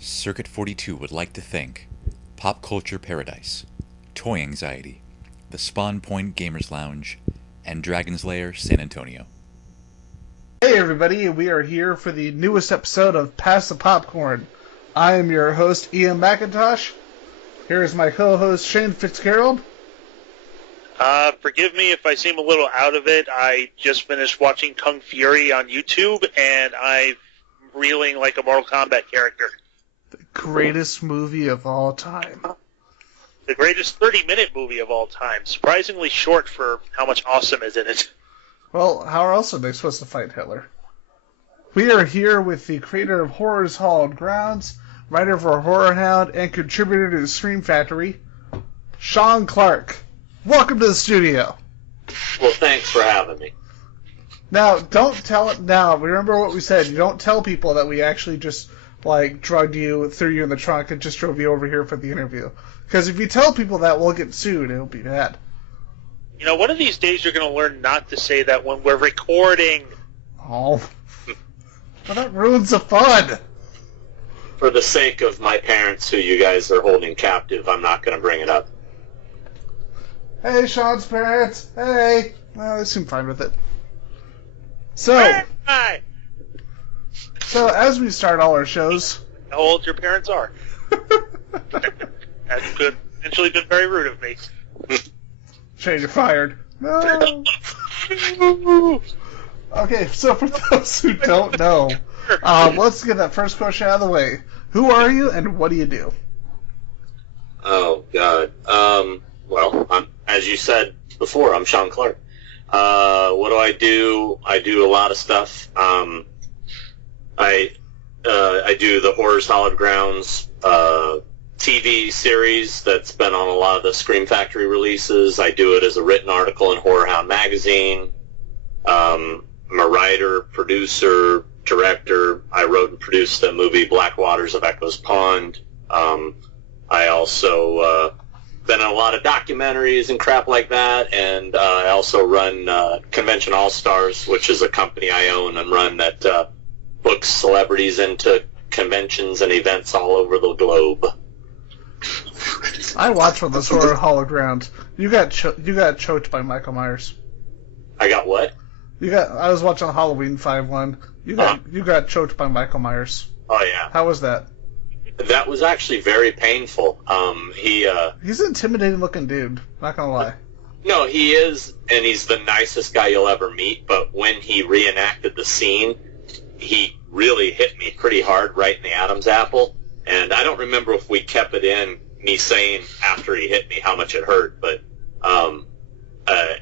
Circuit 42 would like to thank Pop Culture Paradise, Toy Anxiety, the Spawn Point Gamers Lounge, and Dragon's Lair San Antonio. Hey everybody, we are here for the newest episode of Pass the Popcorn. I am your host, Ian McIntosh. Here is my co-host, Shane Fitzgerald. Forgive me if I seem a little out of it. I just finished watching Kung Fury on YouTube, and I'm reeling like a Mortal Kombat character. The greatest movie of all time. The greatest 30-minute movie of all time. Surprisingly short for how much awesome is in it. Well, how else are they supposed to fight Hitler? We are here with the creator of Horror's Hallowed Grounds, writer for HorrorHound, and contributor to the Scream Factory, Sean Clark. Welcome to the studio. Well, thanks for having me. Now, don't tell it now. Remember what we said. You don't tell people that we actually just, drugged you, threw you in the trunk, and just drove you over here for the interview. Because if you tell people that, we'll get sued. It'll be bad. You know, one of these days you're going to learn not to say that when we're recording. Oh. Well, that ruins the fun. For the sake of my parents, who you guys are holding captive, I'm not going to bring it up. Hey, Sean's parents. Hey. Well, they seem fine with it. So, Hi! so as we start all our shows... How old your parents are. That could potentially been very rude of me. Shane, you're fired. No. Okay, so for those who don't know, let's get that first question out of the way. Who are you, and what do you do? Oh, God. Well, as you said before, I'm Sean Clark. What do? I do a lot of stuff. I do the Horror's Hallowed Grounds TV series that's been on a lot of the Scream Factory releases. I do it as a written article in HorrorHound Magazine. I'm a writer, producer, director. I wrote and produced the movie Black Waters of Echo's Pond. I also been in a lot of documentaries and crap like that, and I also run Convention All-Stars, which is a company I own and run that books celebrities into conventions and events all over the globe. I watched for this Horror Hallowed Ground. You got choked by Michael Myers. I got what? I was watching Halloween 5-1. You got choked by Michael Myers. Oh yeah. How was that? That was actually very painful. He's an intimidating looking dude, not gonna lie. No, he is, and he's the nicest guy you'll ever meet, but when he reenacted the scene, he really hit me pretty hard right in the Adam's apple, and I don't remember if we kept it in, me saying after he hit me how much it hurt, but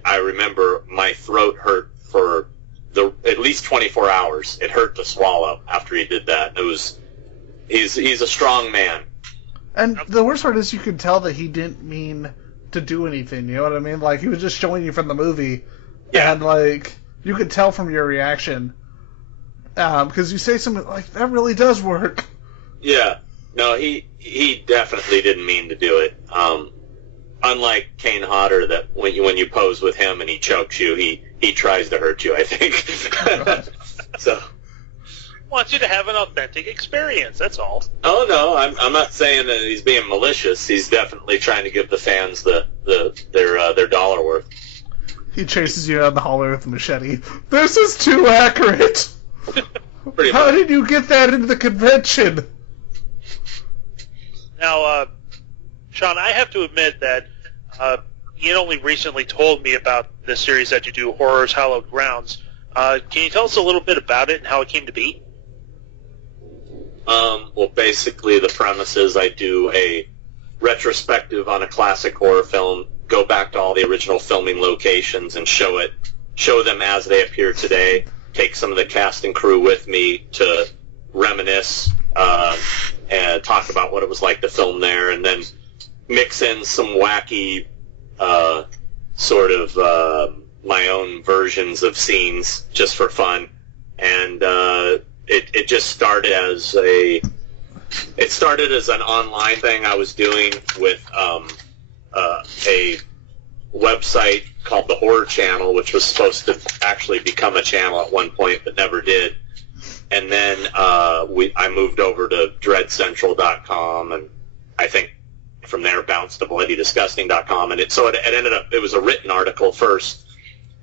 I remember my throat hurt for at least 24 hours. It hurt to swallow after he did that. He's a strong man. And the worst part is you could tell that he didn't mean to do anything, you know what I mean? Like, he was just showing you from the movie, yeah. And, you could tell from your reaction, because you say something like, that really does work. Yeah. No, he definitely didn't mean to do it. Unlike Kane Hodder, that when you pose with him and he chokes you, he tries to hurt you, I think. So... Wants you to have an authentic experience, that's all. Oh no, I'm not saying that he's being malicious. He's definitely trying to give the fans their dollar worth. He chases you down the hallway with a machete. This is too accurate. How did you get that into the convention? Now, Sean, I have to admit that Ian only recently told me about the series that you do, Horror's Hallowed Grounds. Can you tell us a little bit about it and how it came to be? Well, basically the premise is I do a retrospective on a classic horror film, go back to all the original filming locations and show them as they appear today, take some of the cast and crew with me to reminisce and talk about what it was like to film there, and then mix in some wacky my own versions of scenes just for fun. And it just started as an online thing I was doing with a website called the Horror Channel, which was supposed to actually become a channel at one point but never did. And then I moved over to DreadCentral.com, and I think from there bounced to BloodyDisgusting.com, and it ended up, it was a written article first.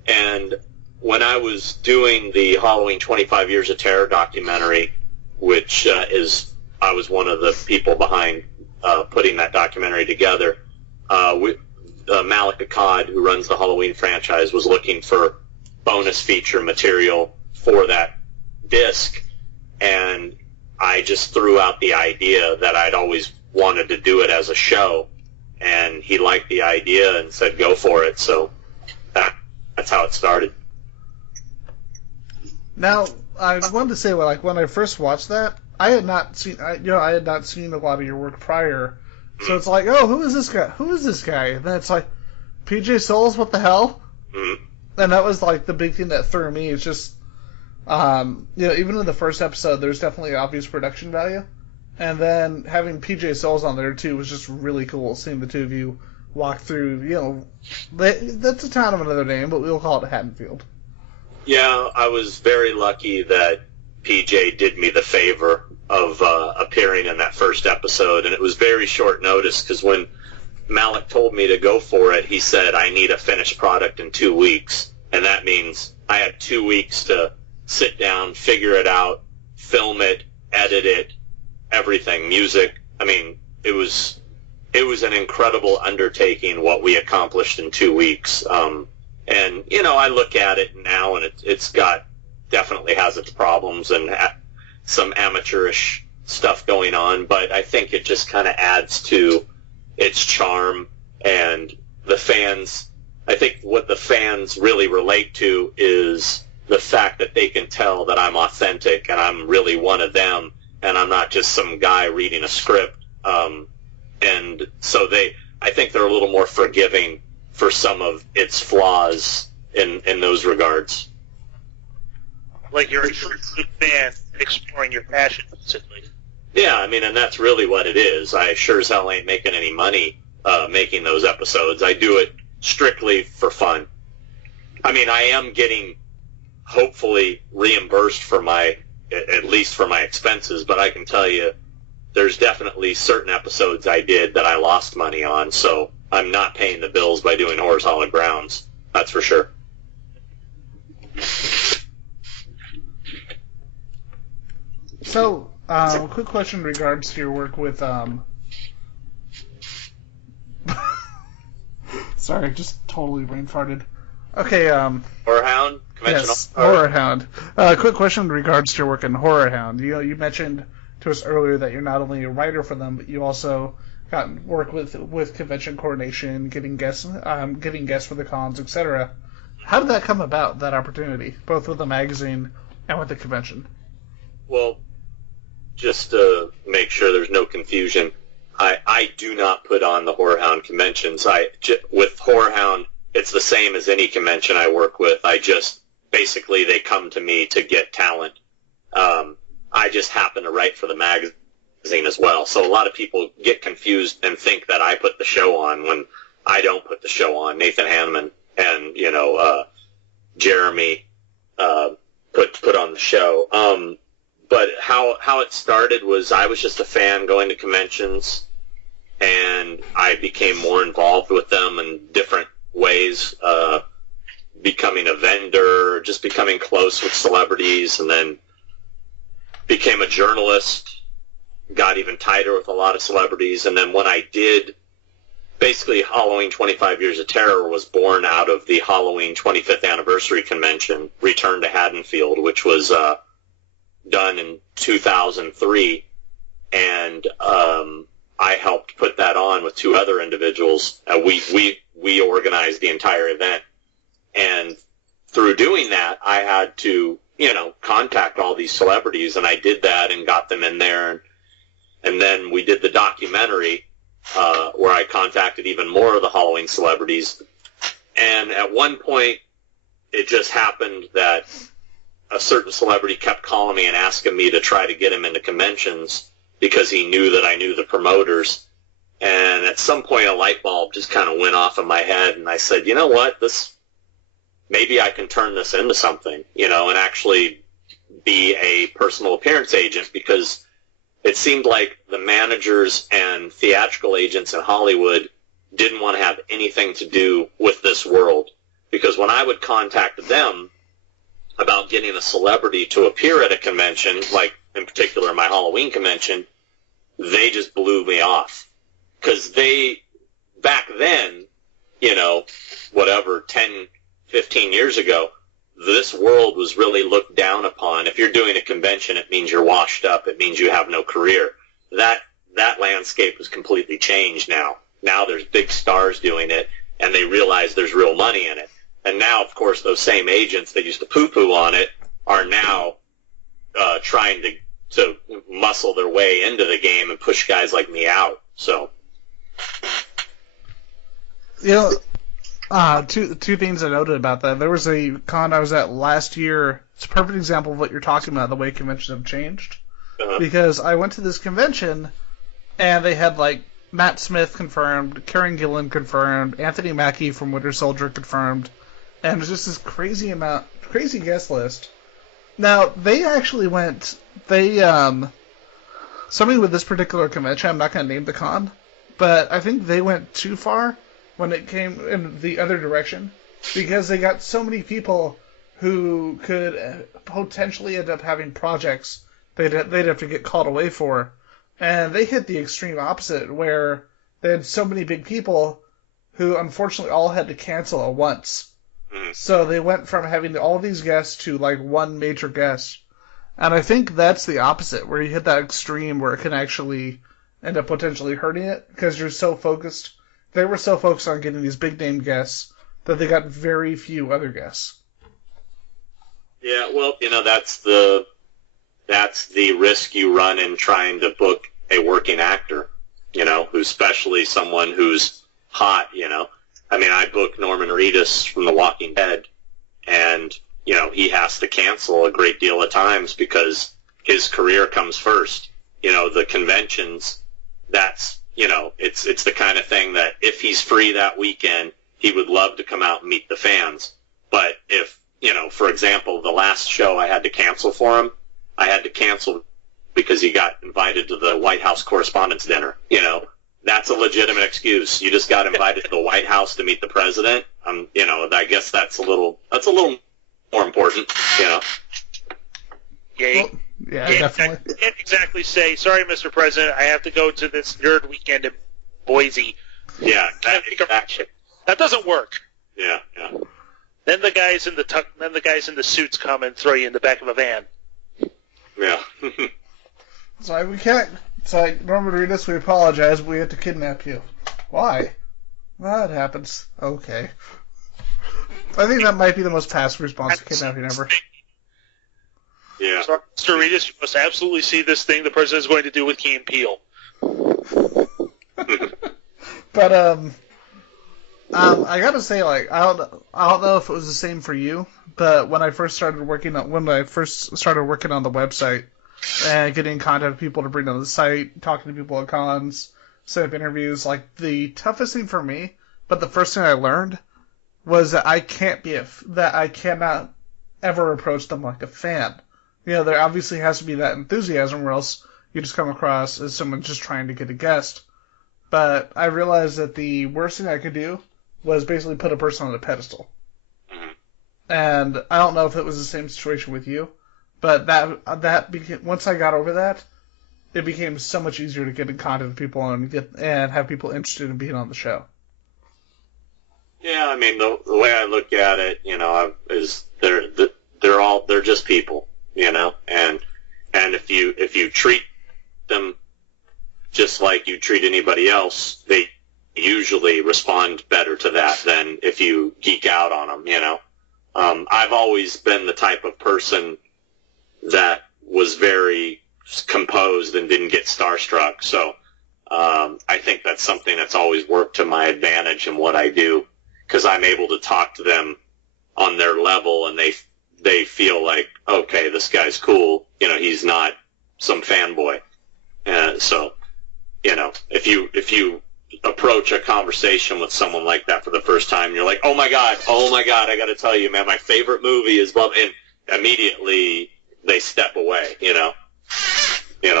And when I was doing the Halloween 25 Years of Terror documentary, which I was one of the people behind putting that documentary together, Malik Akkad, who runs the Halloween franchise, was looking for bonus feature material for that disc, and I just threw out the idea that I'd always wanted to do it as a show, and he liked the idea and said go for it, so that's how it started. Now, I wanted to say, like, when I first watched that, I had not seen a lot of your work prior, so it's like, oh, who is this guy? Who is this guy? And then it's like, PJ Souls, what the hell? Mm-hmm. And that was like the big thing that threw me. It's just, even in the first episode, there's definitely obvious production value, and then having PJ Souls on there too was just really cool. Seeing the two of you walk through, that's a town of another name, but we'll call it Haddonfield. Yeah, I was very lucky that PJ did me the favor of appearing in that first episode, and it was very short notice because when Malik told me to go for it, he said, I need a finished product in 2 weeks, and that means I had 2 weeks to sit down, figure it out, film it, edit it, everything, music. I mean, it was an incredible undertaking what we accomplished in 2 weeks. And, I look at it now, and it's definitely has its problems and some amateurish stuff going on, but I think it just kind of adds to its charm, and the fans, I think what the fans really relate to is the fact that they can tell that I'm authentic and I'm really one of them, and I'm not just some guy reading a script. And so I think they're a little more forgiving for some of its flaws in those regards. Like you're a true fan exploring your passion, basically. Yeah, I mean, and that's really what it is. I sure as hell ain't making any money making those episodes. I do it strictly for fun. I mean, I am getting, hopefully, reimbursed for at least for my expenses, but I can tell you there's definitely certain episodes I did that I lost money on, so I'm not paying the bills by doing Horror's Hallowed Grounds. That's for sure. So, quick question in regards to your work with, sorry, just totally brain farted. Okay, HorrorHound? Yes, HorrorHound. Quick question in regards to your work in HorrorHound. You mentioned to us earlier that you're not only a writer for them, but you also got work with convention coordination, getting guests for the cons, etc. How did that come about, that opportunity, both with the magazine and with the convention? Well, just to make sure there's no confusion, I do not put on the HorrorHound conventions. With HorrorHound, it's the same as any convention I work with. Basically, they come to me to get talent. I just happen to write for the magazine as well. So a lot of people get confused and think that I put the show on when I don't put the show on. Nathan Hanneman and, Jeremy put on the show. But how it started was I was just a fan going to conventions, and I became more involved with them in different ways, becoming a vendor, just becoming close with celebrities, and then became a journalist, got even tighter with a lot of celebrities, and then when I did, basically Halloween 25 Years of Terror was born out of the Halloween 25th Anniversary Convention, Return to Haddonfield, which was done in 2003, and I helped put that on with two other individuals. We organized the entire event, and through doing that, I had to, contact all these celebrities, and I did that and got them in there, and then we did the documentary where I contacted even more of the Halloween celebrities, and at one point, it just happened that a certain celebrity kept calling me and asking me to try to get him into conventions because he knew that I knew the promoters. And at some point, a light bulb just kind of went off in my head, and I said, you know what, maybe I can turn this into something, and actually be a personal appearance agent, because it seemed like the managers and theatrical agents in Hollywood didn't want to have anything to do with this world. Because when I would contact them about getting a celebrity to appear at a convention, like in particular my Halloween convention, they just blew me off. Because back then, whatever, 10, 15 years ago, this world was really looked down upon. If you're doing a convention, it means you're washed up. It means you have no career. That landscape has completely changed now. Now there's big stars doing it, and they realize there's real money in it. And now, of course, those same agents that used to poo-poo on it are now trying to muscle their way into the game and push guys like me out. So, two things I noted about that. There was a con I was at last year. It's a perfect example of what you're talking about, the way conventions have changed. Because I went to this convention, and they had, like, Matt Smith confirmed, Karen Gillan confirmed, Anthony Mackie from Winter Soldier confirmed, and it was just this crazy guest list. Now, they actually went, something with this particular convention, I'm not going to name the con, but I think they went too far when it came in the other direction, because they got so many people who could potentially end up having projects they'd have to get called away for. And they hit the extreme opposite, where they had so many big people who unfortunately all had to cancel at once. So they went from having all these guests to like one major guest. And I think that's the opposite, where you hit that extreme where it can actually end up potentially hurting it, because you're so focused. They were so focused on getting these big name guests that they got very few other guests. Yeah, well, that's the risk you run in trying to book a working actor, who's especially someone who's hot, I mean, I booked Norman Reedus from The Walking Dead, and, he has to cancel a great deal of times because his career comes first. The conventions, that's, it's the kind of thing that if he's free that weekend, he would love to come out and meet the fans. But if, for example, the last show I had to cancel for him, I had to cancel because he got invited to the White House Correspondents' Dinner. That's a legitimate excuse. You just got invited to the White House to meet the president. I guess that's a little more important. Yeah, Well, yeah, definitely. You can't exactly say, "Sorry, Mr. President, I have to go to this nerd weekend in Boise." Yeah, that doesn't work. Yeah. Then the guys in the suits come and throw you in the back of a van. Yeah. So we can't. It's like, Norman Reedus, we apologize, but we had to kidnap you. Why? Well, it happens. Okay. I think that might be the most passive response to kidnapping ever. Yeah. Sorry, Mr. Reedus, you must absolutely see this thing the president is going to do with Key and Peele. But I gotta say, like, I don't know if it was the same for you, but when I first started working on the website and getting in contact with people to bring on the site, talking to people at cons, set up interviews, like, the toughest thing for me, but the first thing I learned was that I cannot ever approach them like a fan. There obviously has to be that enthusiasm, or else you just come across as someone just trying to get a guest. But I realized that the worst thing I could do was basically put a person on a pedestal. And I don't know if it was the same situation with you, but that became, once I got over that, it became so much easier to get in contact with people and have people interested in being on the show. Yeah, I mean, the way I look at it, is they're just people, and if you treat them just like you treat anybody else, they usually respond better to that than if you geek out on them, I've always been the type of person that was very composed and didn't get starstruck, so I think that's something that's always worked to my advantage in what I do, because I'm able to talk to them on their level, and they feel like, okay, this guy's cool, he's not some fanboy. So, if you approach a conversation with someone like that for the first time, you're like, oh my god, I gotta tell you, man, my favorite movie is Love, and immediately they step away,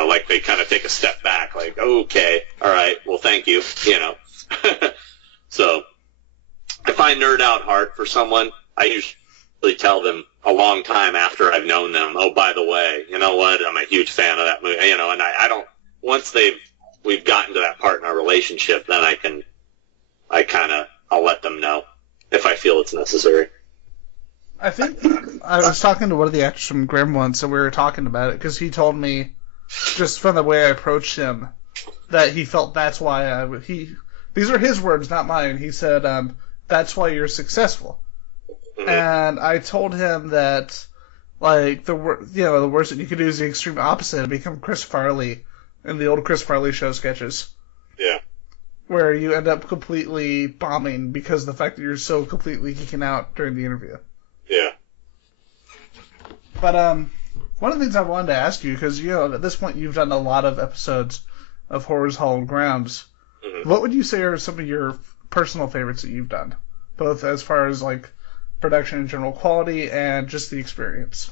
like they kind of take a step back, like, okay, all right, well, thank you, So if I nerd out hard for someone, I usually tell them a long time after I've known them, oh, by the way, you know what, I'm a huge fan of that movie, and I don't, once we've gotten to that part in our relationship, then I'll let them know if I feel it's necessary. I think I was talking to one of the actors from Grimm once, and we were talking about it, because he told me, just from the way I approached him, that he felt that's why these are his words, not mine. He said, that's why you're successful. Mm-hmm. And I told him that, like, the worst that you could do is the extreme opposite and become Chris Farley in the old Chris Farley show sketches. Yeah. Where you end up completely bombing because of the fact that you're so completely geeking out during the interview. Yeah. But one of the things I wanted to ask you, because at this point you've done a lot of episodes of Horror's Hallowed Grounds. Mm-hmm. What would you say are some of your personal favorites that you've done, both as far as like production and general quality and just the experience?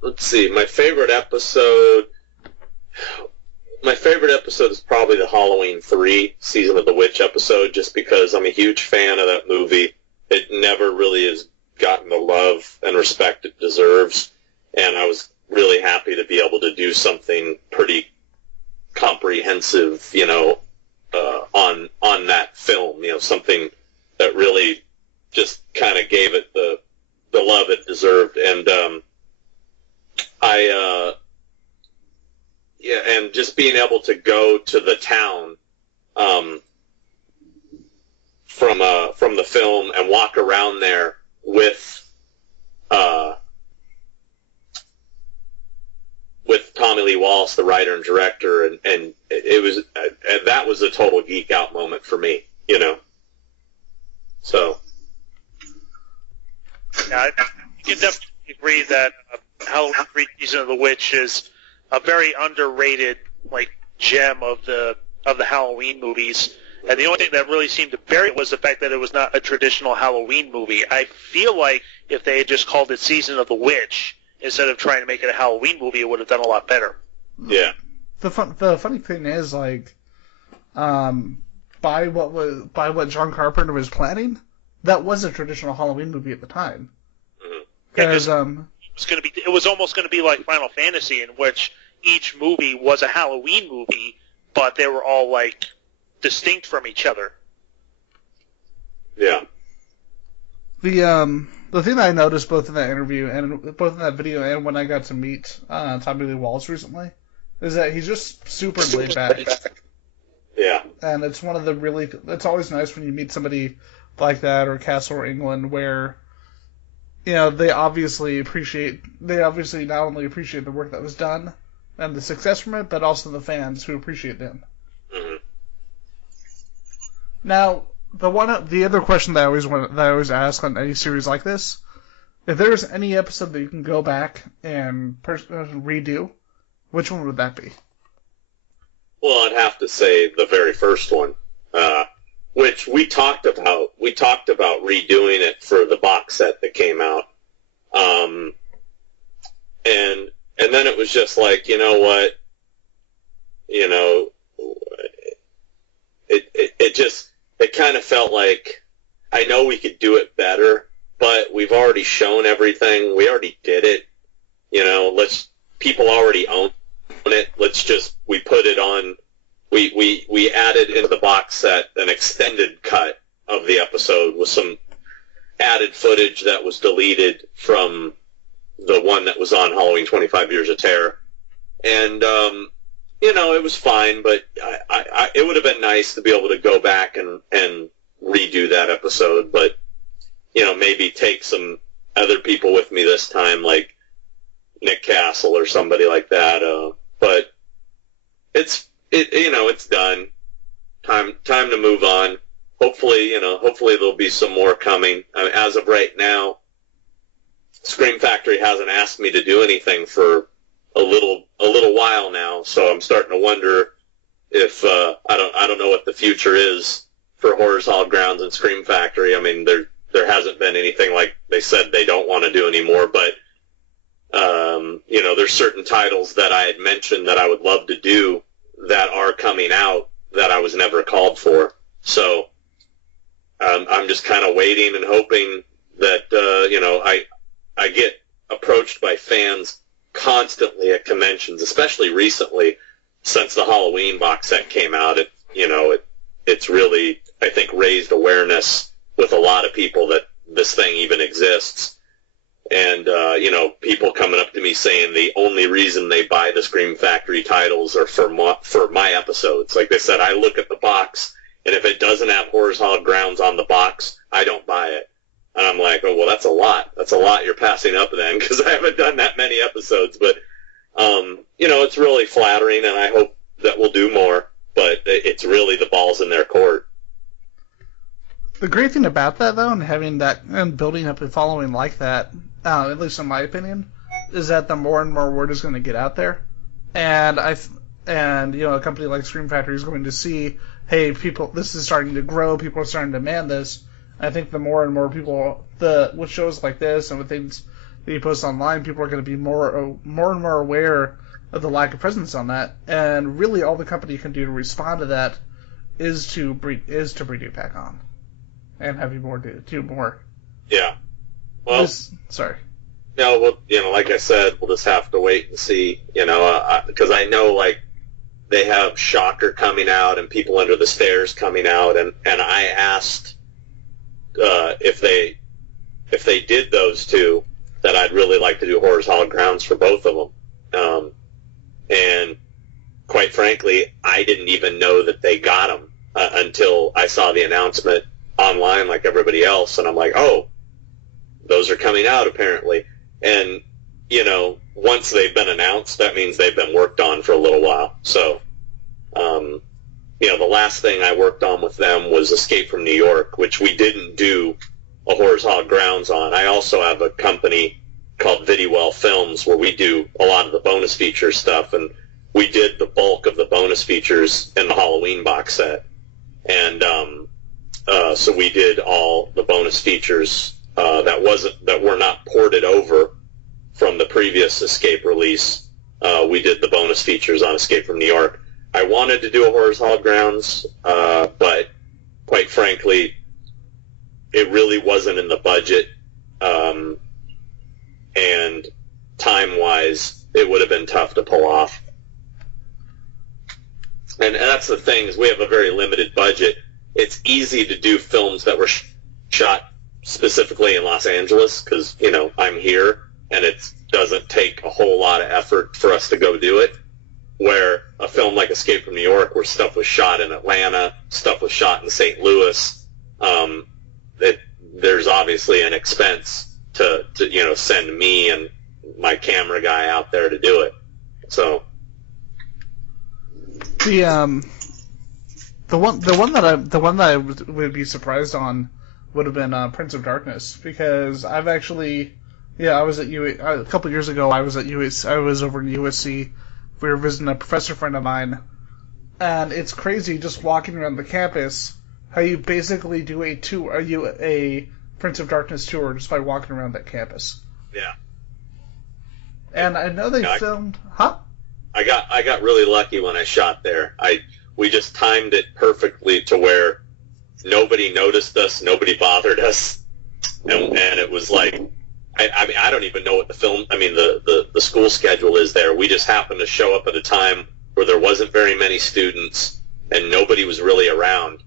Let's see. My favorite episode is probably the Halloween 3 Season of the Witch episode, just because I'm a huge fan of that movie. It never really has gotten the love and respect it deserves, and I was really happy to be able to do something pretty comprehensive, on that film, something that really just kind of gave it the love it deserved, and and just being able to go to the town from the film and walk around there with Tommy Lee Wallace, the writer and director, and that was a total geek out moment for me, So. Yeah, I can definitely agree that Halloween 3 Season of the Witch is a very underrated gem of the Halloween movies. And the only thing that really seemed to bury it was the fact that it was not a traditional Halloween movie. I feel like if they had just called it Season of the Witch instead of trying to make it a Halloween movie, it would have done a lot better. Yeah. The funny thing is, by what John Carpenter was planning, that was a traditional Halloween movie at the time. Because it was almost going to be like Final Fantasy, in which each movie was a Halloween movie, but they were all distinct from each other. Yeah. The thing that I noticed both in that interview and both in that video and when I got to meet Tommy Lee Wallace recently is that he's just super laid back. Yeah. And it's one of the it's always nice when you meet somebody like that, or Castle or England, where they obviously not only appreciate the work that was done and the success from it, but also the fans who appreciate them. Mm-hmm. Now, the other question that I always ask on any series like this, if there's any episode that you can go back and redo, which one would that be? Well, I'd have to say the very first one, which we talked about. We talked about redoing it for the box set that came out, and then it was just like, you know what, it kind of felt like, I know we could do it better, but we've already shown everything. We already did it. People already own it. We put it on. We added into the box set an extended cut of the episode with some added footage that was deleted from the one that was on Halloween 25 Years of Terror. And, it was fine, but it would have been nice to be able to go back and redo that episode, but, maybe take some other people with me this time, like Nick Castle or somebody like that. But it's done. Time to move on. Hopefully there'll be some more coming. As of right now, Scream Factory hasn't asked me to do anything for a little while now, so I'm starting to wonder if I don't know what the future is for Horror's Hallowed Grounds and Scream Factory. I mean, there hasn't been anything like they said they don't want to do anymore, but there's certain titles that I had mentioned that I would love to do that are coming out that I was never called for. So I'm just kind of waiting and hoping that I get approached by fans constantly at conventions, especially recently since the Halloween box set came out. It's really, I think, raised awareness with a lot of people that this thing even exists. And, people coming up to me saying the only reason they buy the Scream Factory titles are for my episodes. Like they said, I look at the box, and if it doesn't have Horror's Hallowed Grounds on the box, I don't buy it. And I'm like, oh, well, that's a lot. That's a lot you're passing up then, because I haven't done that many episodes. But, it's really flattering, and I hope that we'll do more. But it's really the ball's in their court. The great thing about that, though, and having that and building up a following like that, at least in my opinion, is that the more and more word is going to get out there, and a company like Scream Factory is going to see, hey, people, this is starting to grow. People are starting to demand this. I think the more and more people, with shows like this and with things that you post online, people are going to be more and more aware of the lack of presence on that. And really, all the company can do to respond to that is to bring you back on and have you do more. Yeah. Well, sorry. No, well, like I said, we'll just have to wait and see, because I know, like, they have Shocker coming out and People Under the Stairs coming out, and I asked if they did those two, that I'd really like to do Horror's Hallowed Grounds for both of them. And quite frankly, I didn't even know that they got them until I saw the announcement online like everybody else, and I'm like, oh, those are coming out apparently. And, once they've been announced, that means they've been worked on for a little while. So, the last thing I worked on with them was Escape from New York, which we didn't do a Horror's Hallowed Grounds on. I also have a company called Vidywell Films where we do a lot of the bonus feature stuff, and we did the bulk of the bonus features in the Halloween box set. And so we did all the bonus features that were not ported over from the previous Escape release. We did the bonus features on Escape from New York. I wanted to do a Horror's Hallowed Grounds, but quite frankly, it really wasn't in the budget, and time-wise, it would have been tough to pull off. And that's the thing, is we have a very limited budget. It's easy to do films that were shot specifically in Los Angeles, because, I'm here, and it doesn't take a whole lot of effort for us to go do it. Where a film like Escape from New York, where stuff was shot in Atlanta, stuff was shot in St. Louis, there's obviously an expense to send me and my camera guy out there to do it. So the one that I would be surprised on would have been Prince of Darkness, because I've actually, I was at a couple years ago. I was over in USC. We were visiting a professor friend of mine, and it's crazy just walking around the campus how you basically do a Prince of Darkness tour just by walking around that campus. Yeah. And I know they filmed, I got really lucky when I shot there. We just timed it perfectly to where nobody noticed us, nobody bothered us, and it was like, I don't even know what the school schedule is there. We just happened to show up at a time where there wasn't very many students and nobody was really around.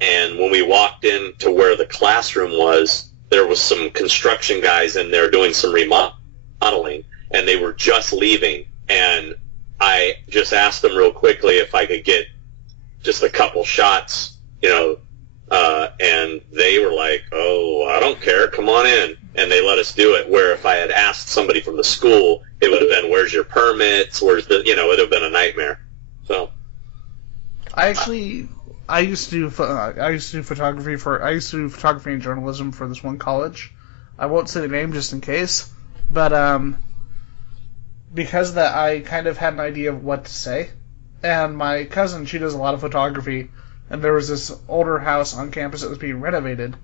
And when we walked in to where the classroom was, there was some construction guys in there doing some remodeling, and they were just leaving. And I just asked them real quickly if I could get just a couple shots, and they were like, oh, I don't care, come on in. And they let us do it, where if I had asked somebody from the school, it would have been, where's your permits, it would have been a nightmare. So, I used to do photography and journalism for this one college. I won't say the name just in case, but because of that, I kind of had an idea of what to say. And my cousin, she does a lot of photography, and there was this older house on campus that was being renovated.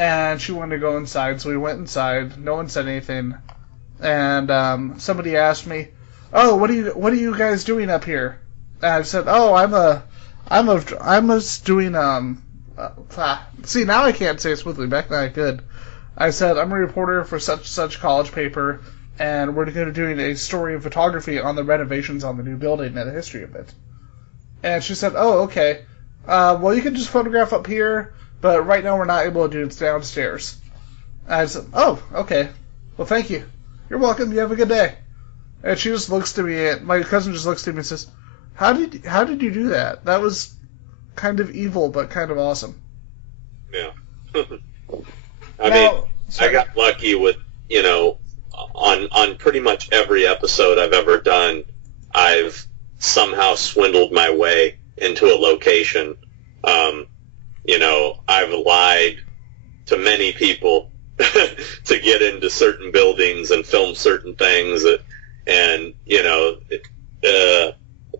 and she wanted to go inside, so we went inside. No one said anything, and somebody asked me, "Oh, what are you guys doing up here?" And I said, "Oh, I'm just doing see, now I can't say it smoothly. Back then I could. I said I'm a reporter for such college paper, and we're going to be doing a story of photography on the renovations on the new building and the history of it." And she said, "Oh, okay. Well, you can just photograph up here, but right now we're not able to do it downstairs." And I said, "Oh, okay. Well, thank you. You're welcome. You have a good day." And she just looks to me, and my cousin just looks to me and says, How did you do that? That was kind of evil, but kind of awesome." Yeah. I got lucky with, on pretty much every episode I've ever done, I've somehow swindled my way into a location. I've lied to many people to get into certain buildings and film certain things, and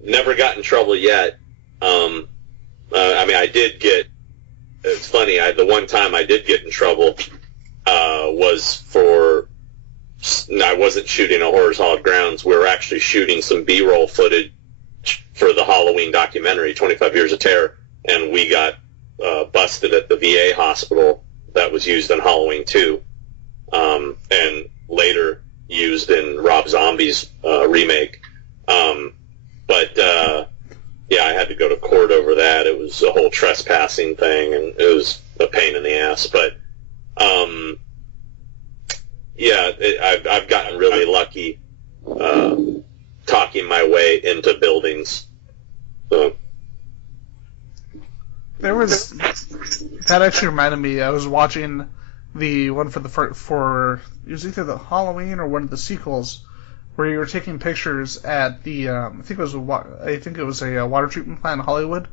never got in trouble yet. I did get. It's funny. The one time I did get in trouble was for. I wasn't shooting a Horror's Hallowed Grounds. We were actually shooting some B-roll footage for the Halloween documentary, 25 Years of Terror, and we got busted at the VA hospital that was used in Halloween 2, and later used in Rob Zombie's remake. I had to go to court over that. It was a whole trespassing thing, and it was a pain in the ass. But, I've gotten really lucky talking my way into buildings. So. That actually reminded me, I was watching the one for it was either the Halloween or one of the sequels, where you were taking pictures at the I think it was a water treatment plant in Hollywood,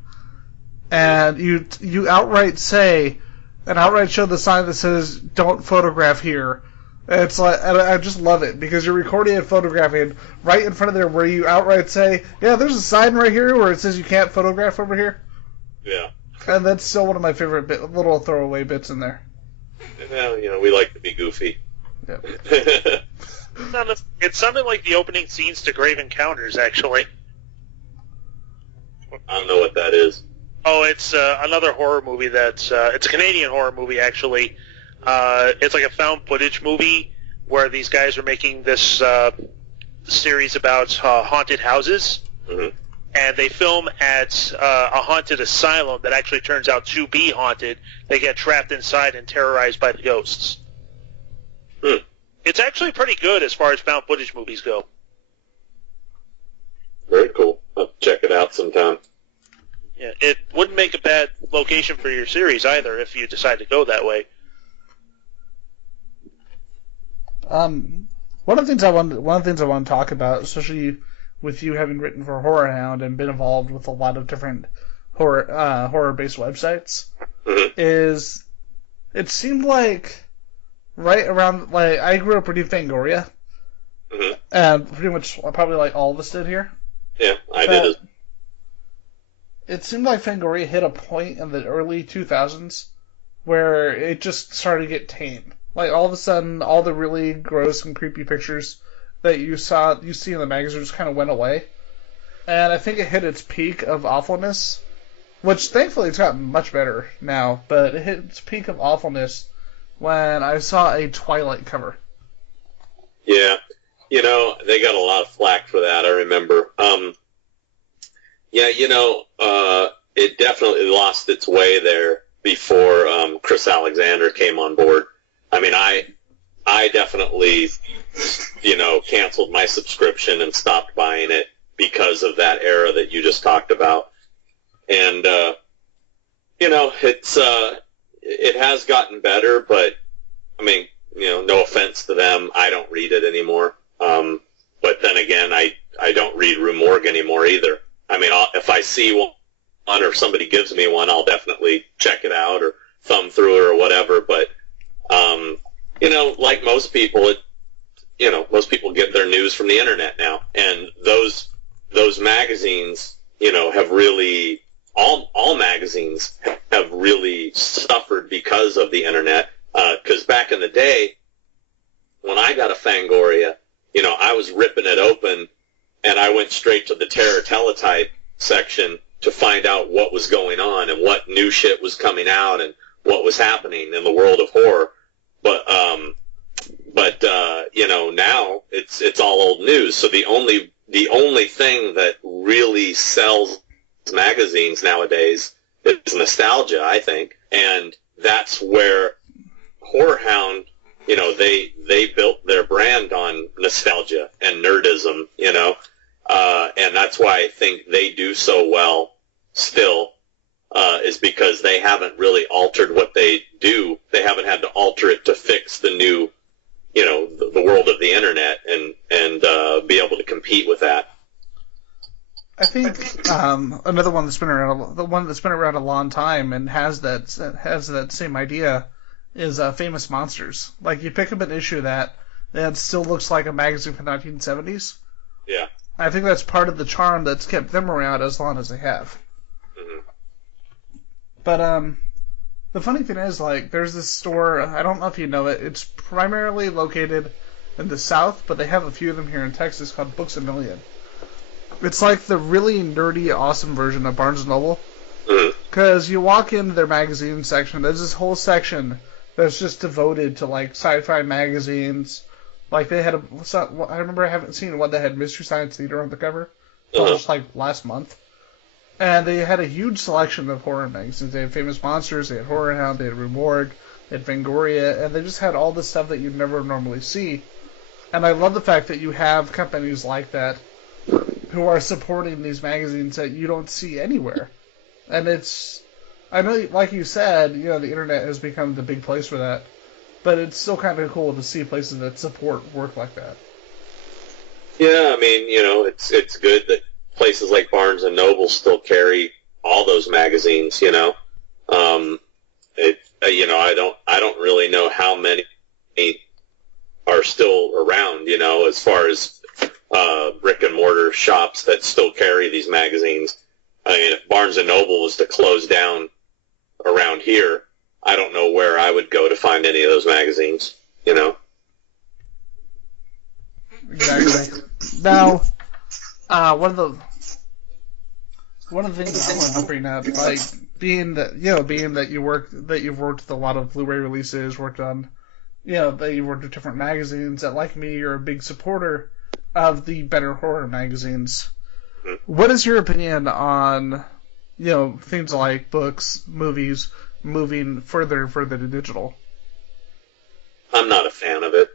and you outright show the sign that says "Don't photograph here." And it's like, and I just love it because you're recording and photographing right in front of there, where you outright say, "Yeah, there's a sign right here where it says you can't photograph over here." Yeah. And that's still one of my favorite little throwaway bits in there. Well, we like to be goofy. Yep. It sounded like the opening scenes to Grave Encounters, actually. I don't know what that is. Oh, it's another horror movie it's a Canadian horror movie, actually. It's like a found footage movie where these guys are making this series about haunted houses. Mm-hmm. And they film at a haunted asylum that actually turns out to be haunted. They get trapped inside and terrorized by the ghosts. Hmm. It's actually pretty good as far as found footage movies go. Very cool. I'll check it out sometime. Yeah, it wouldn't make a bad location for your series either if you decide to go that way. One of the things I want to talk about, especially with you having written for HorrorHound and been involved with a lot of different horror-based websites, mm-hmm. is it seemed like right around, like, I grew up reading Fangoria, mm-hmm. and pretty much probably like all of us did here. Yeah, I did. It seemed like Fangoria hit a point in the early 2000s where it just started to get tame. Like, all of a sudden, all the really gross and creepy pictures that you see in the magazine just kind of went away. And I think it hit its peak of awfulness, which thankfully it's gotten much better now, but it hit its peak of awfulness when I saw a Twilight cover. Yeah. They got a lot of flack for that, I remember. It definitely lost its way there before Chris Alexander came on board. I mean, I definitely, canceled my subscription and stopped buying it because of that era that you just talked about. And, it has gotten better, but, I mean, no offense to them, I don't read it anymore. But then again, I don't read Rue Morgue anymore either. I mean, if I see one or if somebody gives me one, I'll definitely check it out or thumb through it or whatever. But, like most people, most people get their news from the internet now. And those magazines, have really, all magazines have really suffered because of the internet. Because back in the day, when I got a Fangoria, I was ripping it open, and I went straight to the Terror Teletype section to find out what was going on and what new shit was coming out and what was happening in the world of horror. But now it's all old news. So the only thing that really sells magazines nowadays is nostalgia, I think, and that's where HorrorHound, they built their brand on nostalgia and nerdism, and that's why I think they do so well still, is because they haven't really altered what they do. They haven't had to alter it to fix the new, the world of the internet and be able to compete with that. I think another one that's been around, the one that's been around a long time and has that same idea, is Famous Monsters. Like, you pick up an issue that still looks like a magazine from the 1970s. Yeah. I think that's part of the charm that's kept them around as long as they have. Mm-hmm. But the funny thing is, like, there's this store, I don't know if you know it, it's primarily located in the South, but they have a few of them here in Texas, called Books A Million. It's like the really nerdy, awesome version of Barnes & Noble. Because you walk into their magazine section, there's this whole section that's just devoted to, like, sci-fi magazines. Like, they had I remember I haven't seen one that had Mystery Science Theater on the cover. Just, like, last month. And they had a huge selection of horror magazines. They had Famous Monsters, they had HorrorHound, they had Rue Morgue, they had Fangoria, and they just had all the stuff that you'd never normally see. And I love the fact that you have companies like that who are supporting these magazines that you don't see anywhere. And I know, like you said, the internet has become the big place for that, but it's still kind of cool to see places that support work like that. Yeah, I mean, it's good that places like Barnes and Noble still carry all those magazines. I don't really know how many are still around. As far as brick and mortar shops that still carry these magazines. I mean, if Barnes and Noble was to close down around here, I don't know where I would go to find any of those magazines. Exactly. Now, one of the things I wanted to bring up, like, being that you've worked with a lot of Blu-ray releases, worked on, that you've worked with different magazines, that, like me, you're a big supporter of the better horror magazines. What is your opinion on, things like books, movies, moving further and further to digital? I'm not a fan of it.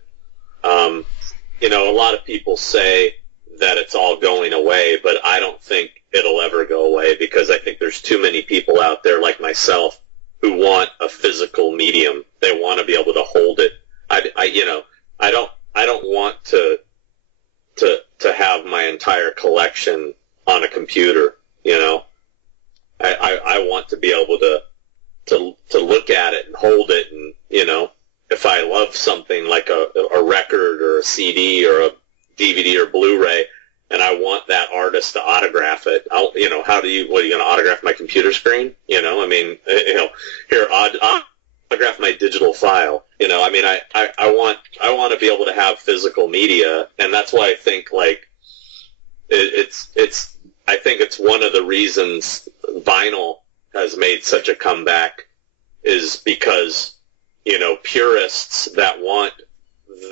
A lot of people say that it's all going away, but I don't think it'll ever go away because I think there's too many people out there like myself who want a physical medium. They want to be able to hold it. I don't want to have my entire collection on a computer. I want to be able to look at it and hold it, and if I love something like a record or a CD or a DVD or Blu-ray, and I want that artist to autograph it, what are you going to autograph my computer screen? Here, autograph my digital file. I want to be able to have physical media, and that's why I think, like, I think it's one of the reasons vinyl has made such a comeback is because, purists that want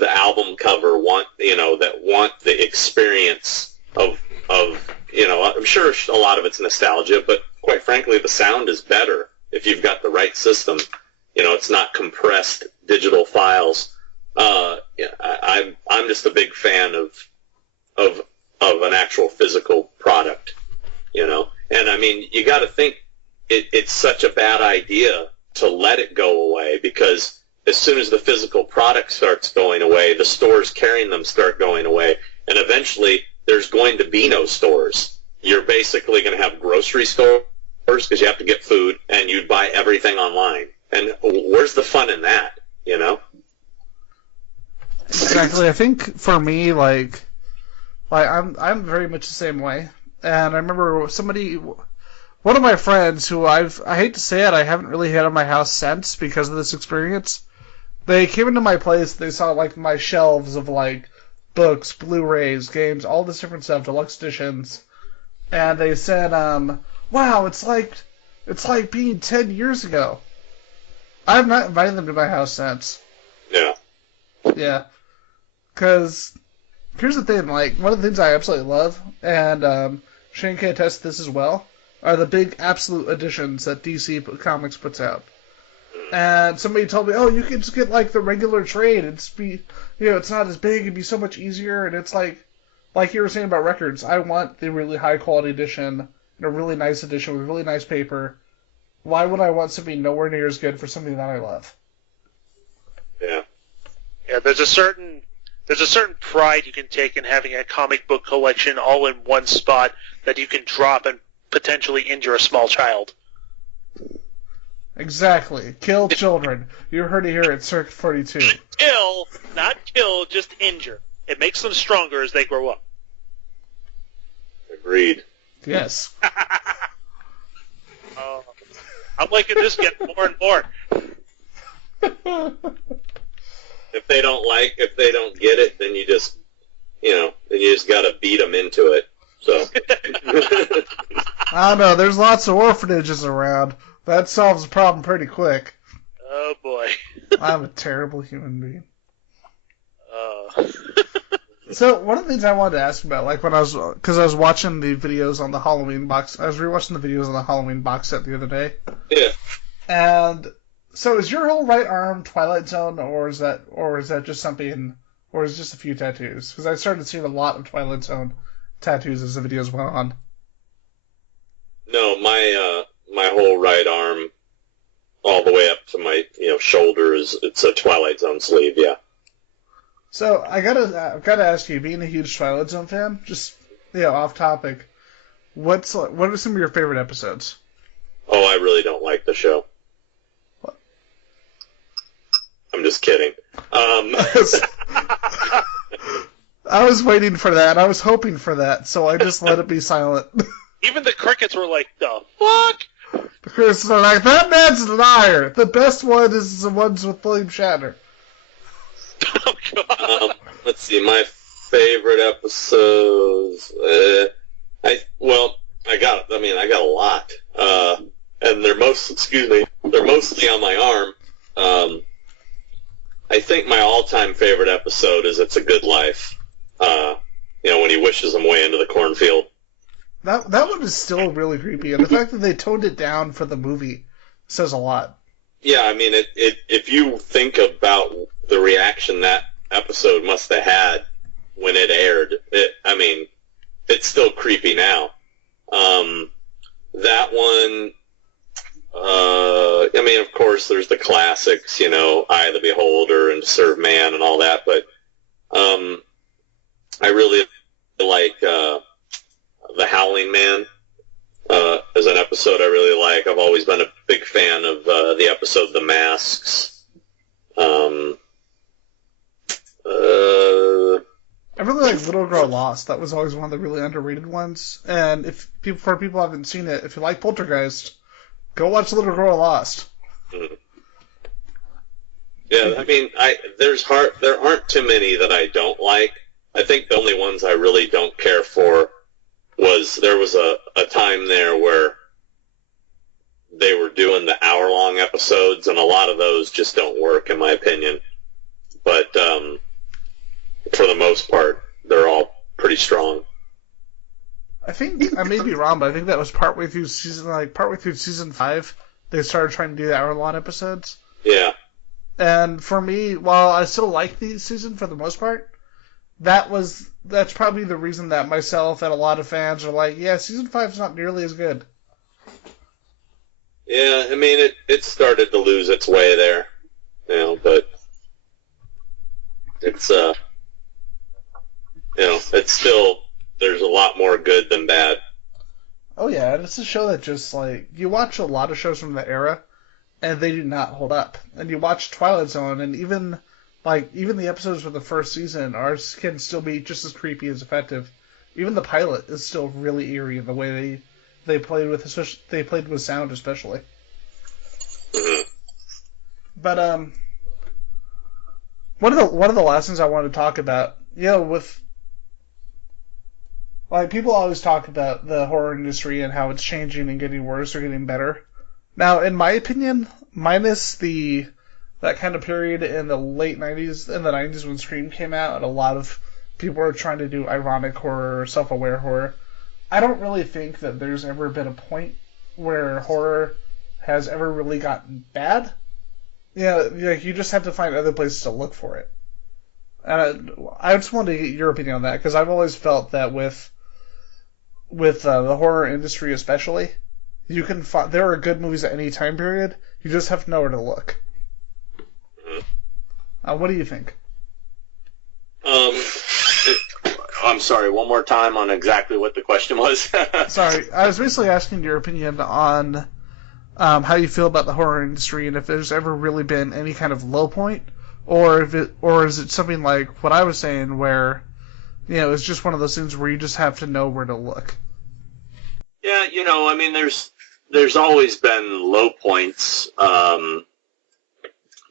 the album cover want the experience of I'm sure a lot of it's nostalgia, but quite frankly, the sound is better if you've got the right system. It's not compressed digital files. I'm just a big fan of an actual physical product, And I mean, you got to think it's such a bad idea to let it go away, because as soon as the physical product starts going away, the stores carrying them start going away, and eventually there's going to be no stores. You're basically going to have grocery stores because you have to get food, and you buy everything online. And where's the fun in that, Exactly. I think for me, like I'm very much the same way. And I remember one of my friends who I hate to say it, I haven't really had in my house since because of this experience, They came into my place. They saw like my shelves of like books, Blu-rays, games, all this different stuff, deluxe editions, and they said, "Wow, it's like being 10 years ago." I've not invited them to my house since. Yeah. Yeah, because here's the thing. Like one of the things I absolutely love, and Shane can attest to this as well, are the big absolute editions that DC Comics puts out. And somebody told me, "Oh, you can just get like the regular trade. It's not as big. It'd be so much easier." And it's like you were saying about records. I want the really high quality edition and a really nice edition with really nice paper. Why would I want something nowhere near as good for something that I love? Yeah. Yeah, there's a certain pride you can take in having a comic book collection all in one spot that you can drop and potentially injure a small child. Exactly. Kill children. You heard it here at Circuit 42. Kill, not kill, just injure. It makes them stronger as they grow up. Agreed. Yes. I'm liking this getting more and more. If they don't get it, then you just, gotta beat them into it. So. I don't know. There's lots of orphanages around. That solves the problem pretty quick. Oh boy. I'm a terrible human being. So one of the things I wanted to ask about, like because I was watching the videos on the Halloween box. I was rewatching the videos on the Halloween box set the other day. Yeah. And so is your whole right arm Twilight Zone, or is that just something, or is it just a few tattoos? Because I started seeing a lot of Twilight Zone tattoos as the videos went on. No, my whole right arm, all the way up to my shoulders, it's a Twilight Zone sleeve. Yeah. So I've gotta ask you, being a huge Twilight Zone fan, just off topic, what are some of your favorite episodes? Oh, I really don't like the show. What? I'm just kidding. I was waiting for that. I was hoping for that, so I just let it be silent. Even the crickets were like, the fuck? The crickets are like, that man's a liar. The best one is the ones with William Shatner. Oh, God. Let's see, my favorite episodes. I got a lot. And they're mostly on my arm. I think my all-time favorite episode is It's a Good Life. When he wishes him way into the cornfield. That one is still really creepy, and the fact that they toned it down for the movie says a lot. Yeah, I mean, if you think about the reaction that episode must have had when it aired, it's still creepy now. That one, of course, there's the classics, Eye of the Beholder and Serve Man and all that, but I really like The Howling Man as an episode I really like. I've always been a big fan of the episode The Masks. I really like Little Girl Lost. That was always one of the really underrated ones. And for people who haven't seen it, if you like Poltergeist, go watch Little Girl Lost. Mm. Yeah, there aren't too many that I don't like. I think the only ones I really don't care for there was a time there where they were doing the hour-long episodes, and a lot of those just don't work, in my opinion. But for the most part, they're all pretty strong. I think I may be wrong, but I think that was partway through season 5. They started trying to do the hour-long episodes. Yeah. And for me, while I still like the season for the most part, that's probably the reason that myself and a lot of fans are like, yeah, season 5's not nearly as good. Yeah, it started to lose its way there, but it's it's still, there's a lot more good than bad. Oh yeah, and it's a show that just you watch a lot of shows from the era, and they do not hold up. And you watch Twilight Zone, and even the episodes for the first season can still be just as creepy as effective. Even the pilot is still really eerie in the way they played with sound, especially. Mm-hmm. But one of the last things I want to talk about, with like people always talk about the horror industry and how it's changing and getting worse or getting better. Now, in my opinion, minus that kind of period in the late '90s and the '90s when Scream came out, and a lot of people were trying to do ironic horror or self-aware horror, I don't really think that there's ever been a point where horror has ever really gotten bad. You just have to find other places to look for it. And I just wanted to get your opinion on that, because I've always felt that with the horror industry especially, you can find there are good movies at any time period. You just have to know where to look. What do you think? I'm sorry, one more time on exactly what the question was. Sorry, I was basically asking your opinion on how you feel about the horror industry, and if there's ever really been any kind of low point, or is it something like what I was saying, where it's just one of those things where you just have to know where to look. Yeah, I mean, there's always been low points.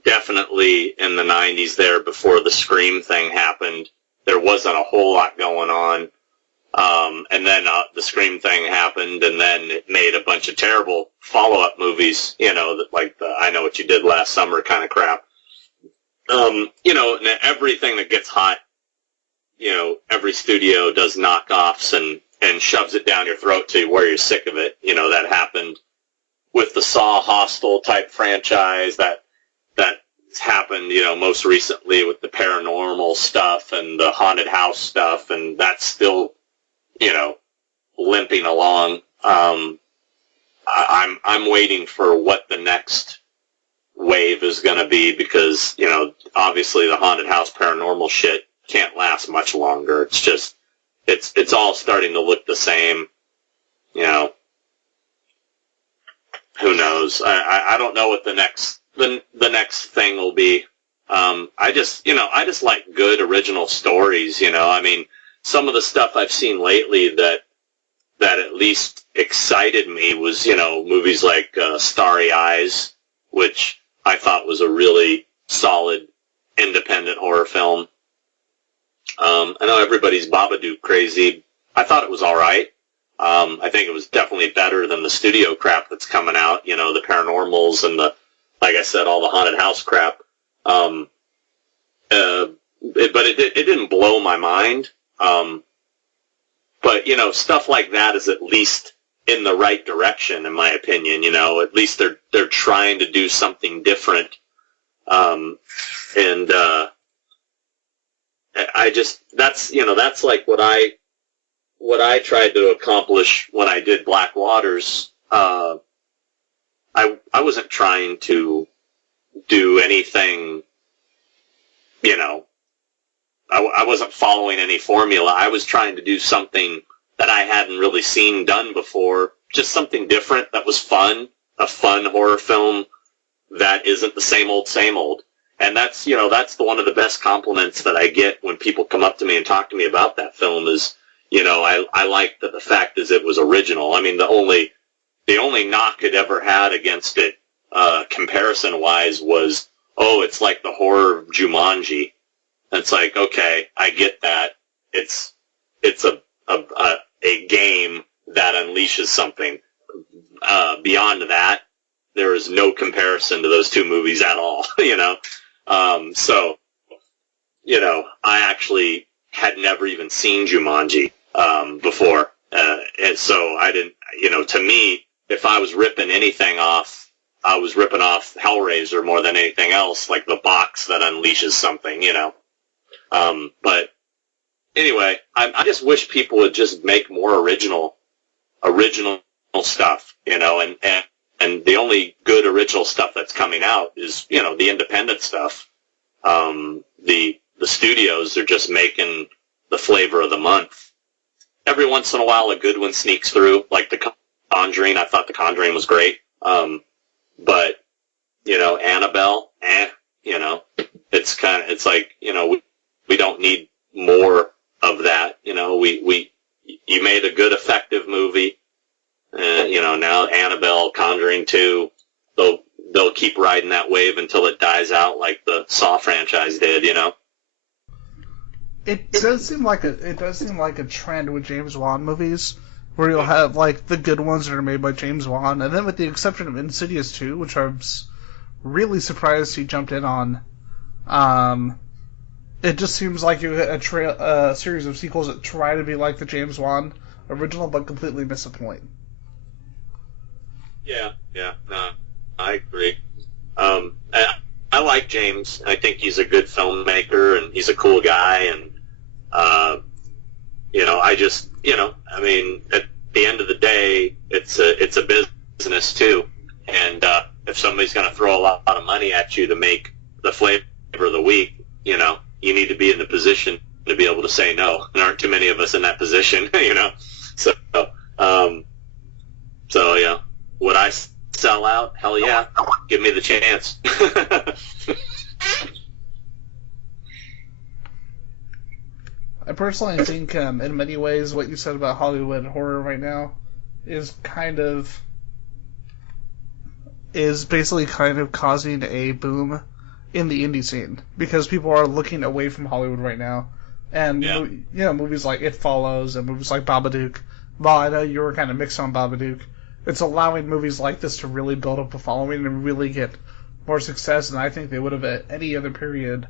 Definitely in the '90s there, before the Scream thing happened, there wasn't a whole lot going on. And then the Scream thing happened, and then it made a bunch of terrible follow-up movies, like the I Know What You Did Last Summer kind of crap. And everything that gets hot, every studio does knockoffs and shoves it down your throat to where you're sick of it. That happened with the Saw Hostel type franchise. That's happened, most recently with the paranormal stuff and the haunted house stuff, and that's still, limping along. I'm waiting for what the next wave is going to be, because, obviously the haunted house paranormal shit can't last much longer. It's just, it's all starting to look the same. Who knows? I don't know what the next thing will be. I just like good original stories. I mean, some of the stuff I've seen lately that at least excited me was, movies like Starry Eyes, which I thought was a really solid independent horror film. I know everybody's Babadook crazy. I thought it was all right. I think it was definitely better than the studio crap that's coming out, the paranormals and like I said, all the haunted house crap. But it didn't blow my mind. But, stuff like that is at least in the right direction, in my opinion. At least they're trying to do something different. That's like what I tried to accomplish when I did Black Waters. I wasn't trying to do anything, I wasn't following any formula. I was trying to do something that I hadn't really seen done before, just something different that was fun, a fun horror film that isn't the same old. And that's one of the best compliments that I get when people come up to me and talk to me about that film is, I like that the fact is it was original. I mean, the only knock it ever had against it, comparison-wise, was, it's like the horror of Jumanji. And it's like, okay, I get that. It's a game that unleashes something. Beyond that, there is no comparison to those two movies at all, So, I actually had never even seen Jumanji before. And so I didn't, to me, if I was ripping anything off, I was ripping off Hellraiser more than anything else, like the box that unleashes something, But anyway, I just wish people would just make more original stuff, and the only good original stuff that's coming out is, the independent stuff. The studios are just making the flavor of the month. Every once in a while, a good one sneaks through, like The Conjuring. I thought The Conjuring was great. But, Annabelle, it's like, we don't need more of that. You made a good, effective movie. Now Annabelle, Conjuring 2, they'll keep riding that wave until it dies out like the Saw franchise did, you know? It does seem like a trend with James Wan movies, where you'll have like the good ones that are made by James Wan, and then with the exception of Insidious 2, which I was really surprised he jumped in on, it just seems like you get a series of sequels that try to be like the James Wan original, but completely miss a point. Yeah, no, I agree. I like James. I think he's a good filmmaker, and he's a cool guy, and, I mean, at the end of the day, it's a business, too. And if somebody's going to throw a lot of money at you to make the flavor of the week, you know, you need to be in the position to be able to say no. There aren't too many of us in that position, you know. So yeah. Would I sell out? Hell yeah. Give me the chance. I personally think, in many ways, what you said about Hollywood horror right now is basically kind of causing a boom in the indie scene, because people are looking away from Hollywood right now, and movies like It Follows and movies like Babadook. While I know you were kind of mixed on Babadook, it's allowing movies like this to really build up a following and really get more success than I think they would have at any other period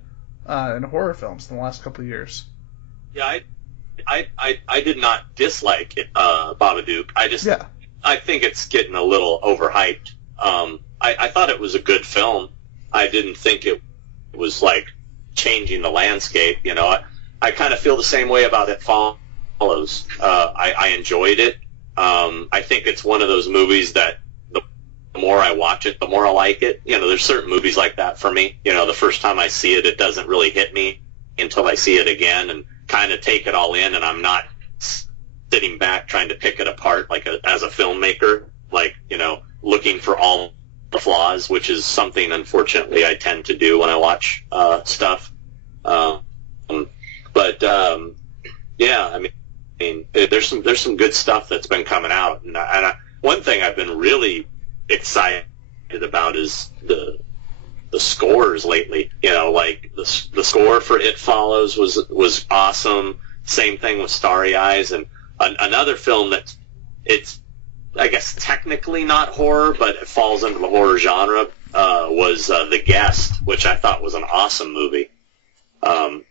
in horror films in the last couple of years. Yeah, I did not dislike it, Babadook. I think it's getting a little overhyped. I thought it was a good film. I didn't think it was like changing the landscape. You know, I kind of feel the same way about It Follows. I enjoyed it. I think it's one of those movies that the more I watch it, the more I like it. You know, there's certain movies like that for me. You know, the first time I see it, it doesn't really hit me until I see it again and kind of take it all in, and I'm not sitting back trying to pick it apart like as a filmmaker, like, you know, looking for all the flaws, which is something, unfortunately, I tend to do when I watch stuff. Yeah, I mean, there's some good stuff that's been coming out, and one thing I've been really excited about is the scores lately. You know, like the score for It Follows was awesome. Same thing with Starry Eyes, and another film that it's, I guess, technically not horror, but it falls into the horror genre, was The Guest, which I thought was an awesome movie. And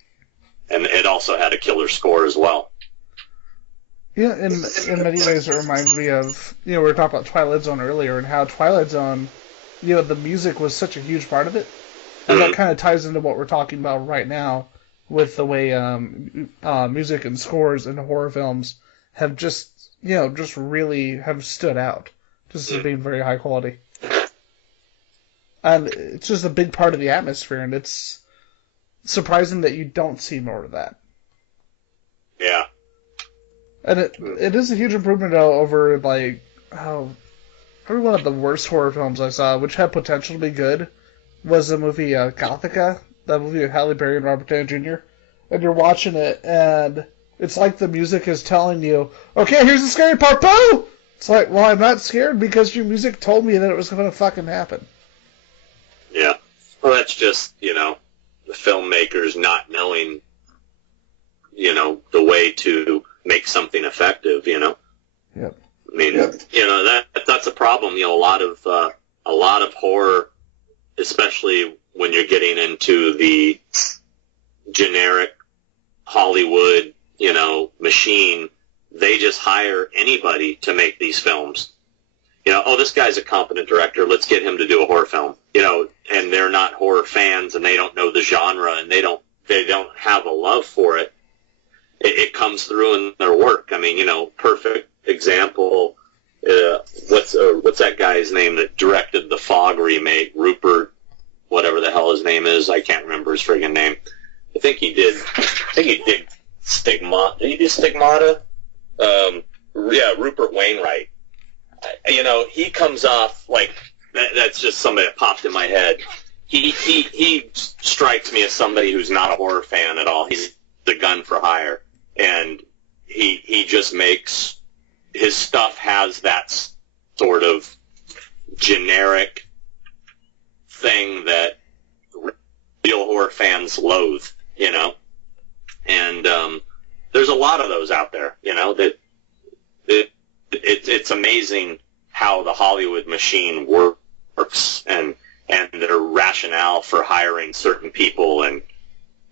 it also had a killer score as well. Yeah, in many ways it reminds me of, you know, we were talking about Twilight Zone earlier, and how Twilight Zone, you know, the music was such a huge part of it. And that kind of ties into what we're talking about right now with the way music and scores in horror films have just really have stood out, just as being very high quality. And it's just a big part of the atmosphere, and it's surprising that you don't see more of that. Yeah. And it is a huge improvement over, like, probably one of the worst horror films I saw, which had potential to be good, was the movie Gothica, that movie with Halle Berry and Robert Downey Jr. And you're watching it, and it's like the music is telling you, okay, here's the scary part, boo! It's like, well, I'm not scared because your music told me that it was going to fucking happen. Yeah. Well, that's just, you know, the filmmakers not knowing, you know, the way to make something effective, you know? Yep. I mean, you know, that's a problem. You know, a lot of horror, especially when you're getting into the generic Hollywood, you know, machine, they just hire anybody to make these films. You know, oh, this guy's a competent director, let's get him to do a horror film. You know, and they're not horror fans, and they don't know the genre, and they don't have a love for it. It comes through in their work. I mean, you know, perfect example. What's that guy's name that directed the Fog remake? Rupert, whatever the hell his name is. I can't remember his friggin' name. I think he did Stigmata. Did he do Stigmata? Yeah, Rupert Wainwright. You know, he comes off like that's just somebody that popped in my head. He strikes me as somebody who's not a horror fan at all. He's the gun for hire, and he just makes his stuff has that sort of generic thing that real horror fans loathe, you know. And there's a lot of those out there, you know, that it's amazing how the Hollywood machine works and their rationale for hiring certain people, and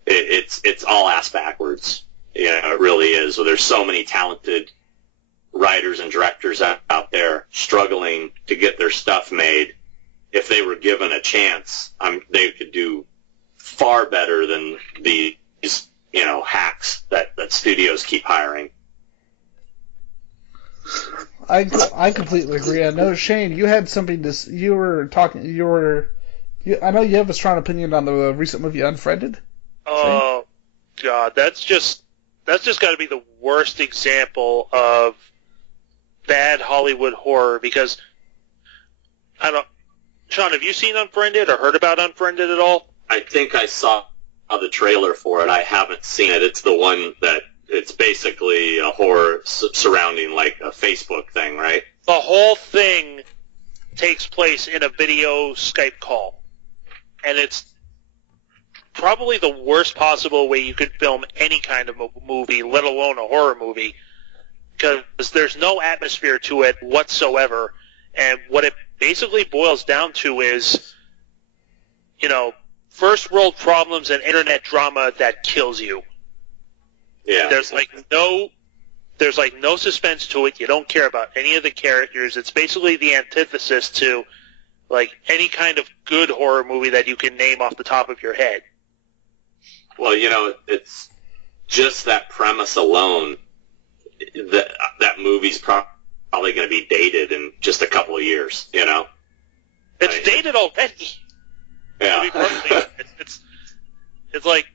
it's all ass backwards. You know, it really is. So there's so many talented writers and directors out there struggling to get their stuff made. If they were given a chance, they could do far better than these, you know, hacks that studios keep hiring. I completely agree. I know, Shane, you had something to. You were talking. I know you have a strong opinion on the recent movie Unfriended. Oh God, that's just got to be the worst example of bad Hollywood horror. Because Sean, have you seen Unfriended or heard about Unfriended at all? I think I saw the trailer for it. I haven't seen it. It's the one that it's basically a horror surrounding like a Facebook thing, right? The whole thing takes place in a video Skype call. And it's probably the worst possible way you could film any kind of movie, let alone a horror movie, because there's no atmosphere to it whatsoever. And what it basically boils down to is, you know, first world problems and internet drama that kills you. Yeah. There's no suspense to it. You don't care about any of the characters. It's basically the antithesis to like any kind of good horror movie that you can name off the top of your head. Well, you know, it's just that premise alone. That movie's probably going to be dated in just a couple of years. You know, it's dated already. Yeah. To be perfectly, it's like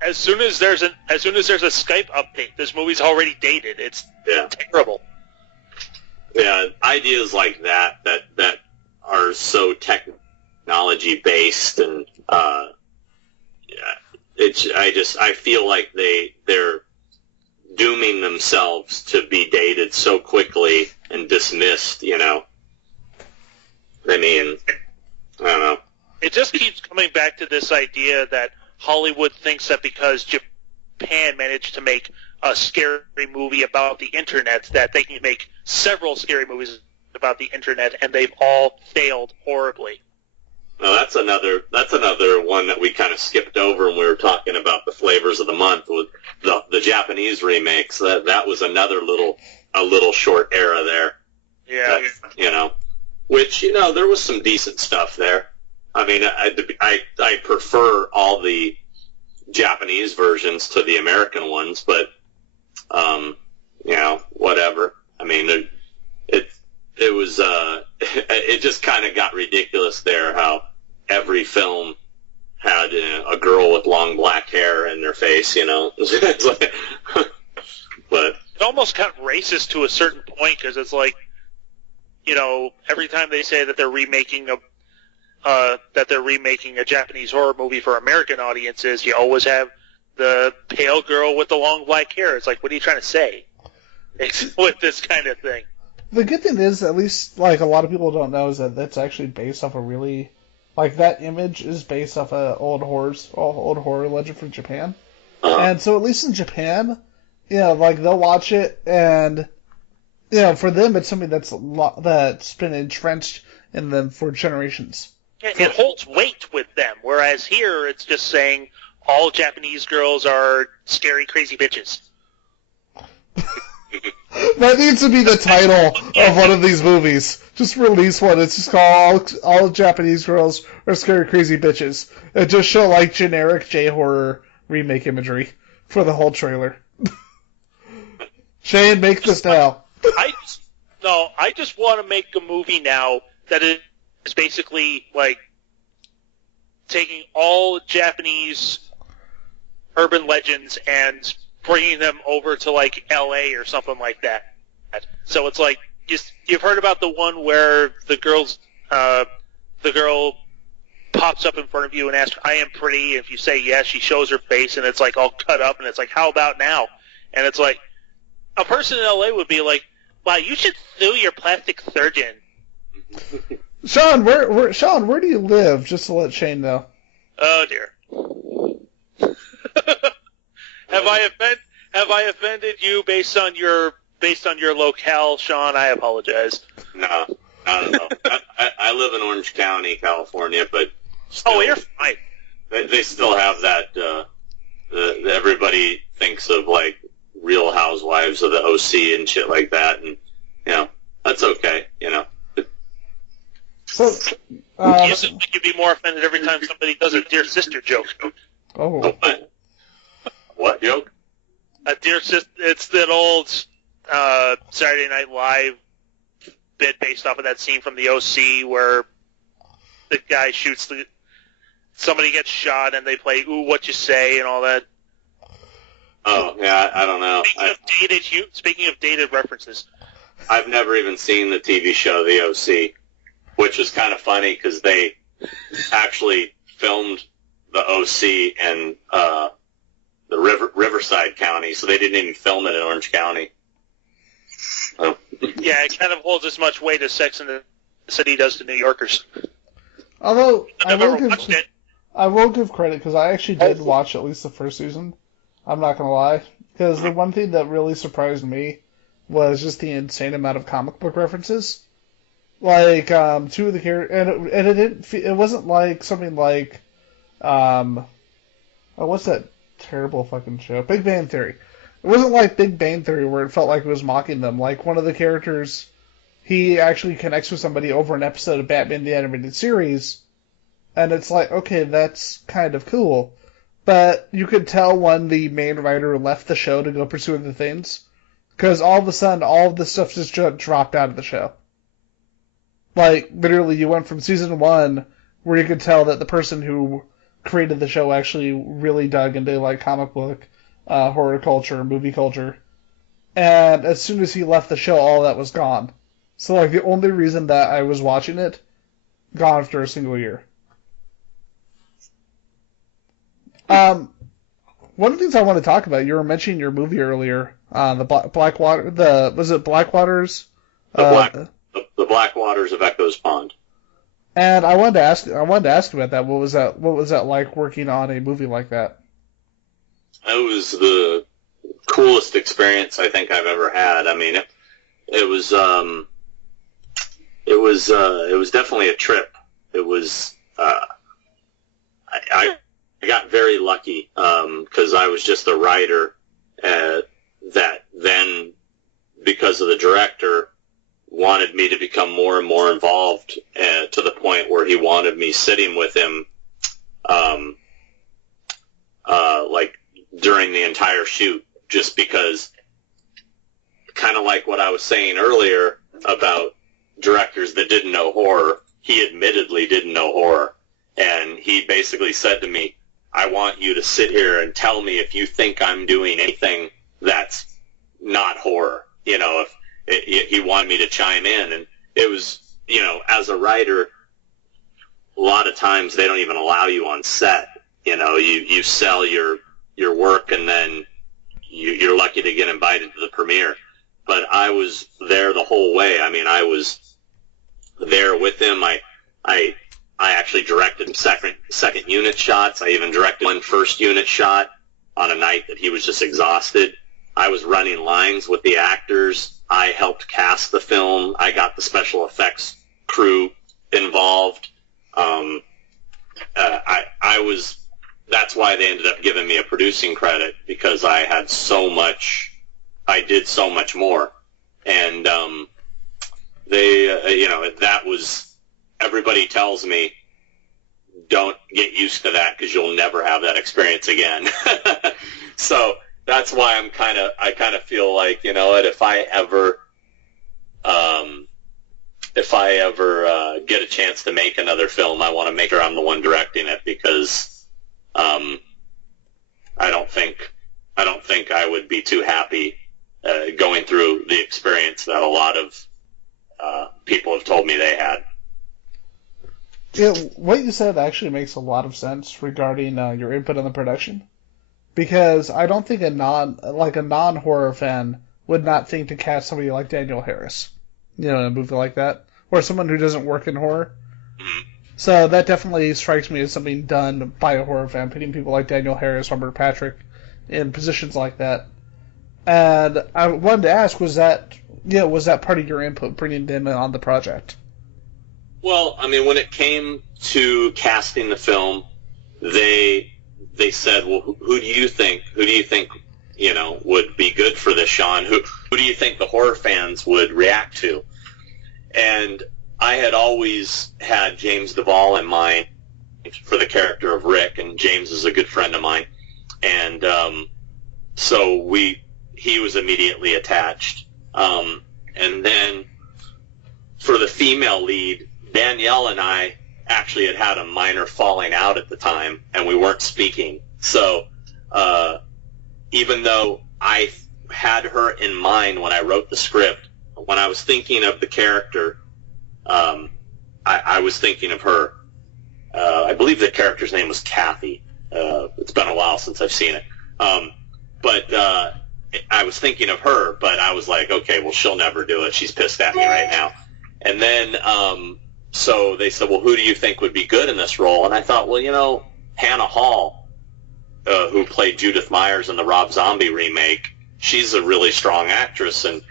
as soon as there's a Skype update, this movie's already dated. It's terrible. Yeah, ideas like that are so technology based, and I feel like they're dooming themselves to be dated so quickly and dismissed. You know, I mean, I don't know. It just keeps coming back to this idea that Hollywood thinks that because Japan managed to make a scary movie about the internet, that they can make several scary movies about the internet, and they've all failed horribly. Now that's another one that we kind of skipped over when we were talking about the flavors of the month with the Japanese remakes. That was another little short era there. Yeah. That, you know, which, you know, there was some decent stuff there. I mean, I prefer all the Japanese versions to the American ones, but you know, whatever. I mean, it was it just kind of got ridiculous there how every film had a girl with long black hair in their face, you know. It's like, but it almost got racist to a certain point, because it's like, you know, every time they say that they're remaking a Japanese horror movie for American audiences, you always have the pale girl with the long black hair. It's like, what are you trying to say with this kind of thing? The good thing is, at least, like, a lot of people don't know, is that that's actually based off a really, like, that image is based off a old horror legend from Japan. And so at least in Japan, you know, like, they'll watch it, and, you know, for them it's something that's been entrenched in them for generations. It holds weight with them, whereas here it's just saying all Japanese girls are scary, crazy bitches. That needs to be the title of one of these movies. Just release one. It's just called All Japanese Girls Are Scary Crazy Bitches. And just show, like, generic J-horror remake imagery for the whole trailer. Shane, make this now. I just want to make a movie now that is basically, like, taking all Japanese urban legends and bringing them over to, like, L.A. or something like that. So it's like, you've heard about the one where the girl pops up in front of you and asks, "I am pretty," and if you say yes, she shows her face, and it's, like, all cut up, and it's like, "How about now?" And it's like, a person in L.A. would be like, "Wow, you should sue your plastic surgeon." Sean, where do you live? Just to let Shane know. Oh dear. Have I offended you based on your locale, Sean? I apologize. No, not at all. I live in Orange County, California, but still, Oh, you're fine. they still have that. Everybody thinks of like Real Housewives of the OC and shit like that, and that's okay. So, You seem like you'd be more offended every time somebody does a dear sister joke. oh, What joke? A dear sister. It's that old Saturday Night Live bit based off of that scene from the OC where the guy shoots somebody gets shot and they play "Ooh, what you say" and all that. Oh yeah, I don't know. Speaking of dated references, I've never even seen the TV show The OC, which is kind of funny because they actually filmed the OC in the Riverside County, so they didn't even film it in Orange County. Oh. yeah, it kind of holds as much weight as Sex and the City does to New Yorkers. although I've never watched it. I will give credit because I actually did watch at least the first season. I'm not gonna lie, because the one thing that really surprised me was just the insane amount of comic book references. Like two of the characters, and it wasn't like something like what's that terrible fucking show? Big Bang Theory. It wasn't like Big Bang Theory where it felt like it was mocking them. Like one of the characters, he actually connects with somebody over an episode of Batman the Animated Series, and it's like, okay, that's kind of cool. But you could tell when the main writer left the show to go pursue other things, because all of a sudden, all of this stuff just dropped out of the show. Like, literally, you went from season 1, where you could tell that the person who created the show actually really dug into, like, comic book, horror culture, movie culture. And as soon as he left the show, all that was gone. So, like, the only reason that I was watching it, gone after a single year. One of the things I want to talk about, you were mentioning your movie earlier, the Blackwater, was it Blackwaters? The Blackwaters of Echoes Pond. And I wanted to ask about that. What was that like working on a movie like that? It was the coolest experience I think I've ever had. I mean, it was definitely a trip. It was, I got very lucky, because I was just a writer, that then, because of the director, wanted me to become more and more involved, to the point where he wanted me sitting with him, like during the entire shoot, just because, kind of like what I was saying earlier about directors that didn't know horror, he admittedly didn't know horror, and he basically said to me, I want you to sit here and tell me if you think I'm doing anything that's not horror. If he wanted me to chime in, and it was, as a writer, a lot of times they don't even allow you on set. You sell your work, and then you're lucky to get invited to the premiere. But I was there the whole way. I mean, I was there with him. I actually directed second unit shots. I even directed one first unit shot on a night that he was just exhausted. I was running lines with the actors. I helped cast the film. I got the special effects crew involved. That's why they ended up giving me a producing credit, because I did so much more. And, that was, everybody tells me, don't get used to that because you'll never have that experience again. So that's why I kind of feel like, if I ever get a chance to make another film, I want to make sure I'm the one directing it, because I don't think I would be too happy going through the experience that a lot of people have told me they had. Yeah, what you said actually makes a lot of sense regarding your input on the production, because I don't think a non-horror fan would not think to cast somebody like Daniel Harris, in a movie like that, or someone who doesn't work in horror. Mhm. So that definitely strikes me as something done by a horror fan, putting people like Daniel Harris, Robert Patrick in positions like that. And I wanted to ask, was that part of your input, bringing them on the project? Well, I mean, when it came to casting the film, they said, well, who do you think would be good for this, Sean? Who do you think the horror fans would react to? And I had always had James Duvall in mind for the character of Rick, and James is a good friend of mine. And so he was immediately attached. And then for the female lead, Danielle and I actually had a minor falling out at the time, and we weren't speaking. So even though I had her in mind when I wrote the script, when I was thinking of the character, I was thinking of her. I believe the character's name was Kathy. It's been a while since I've seen it. But I was thinking of her, but I was like, okay, well, she'll never do it. She's pissed at me right now. And then, so they said, well, who do you think would be good in this role? And I thought, well, Hannah Hall, who played Judith Myers in the Rob Zombie remake, she's a really strong actress, and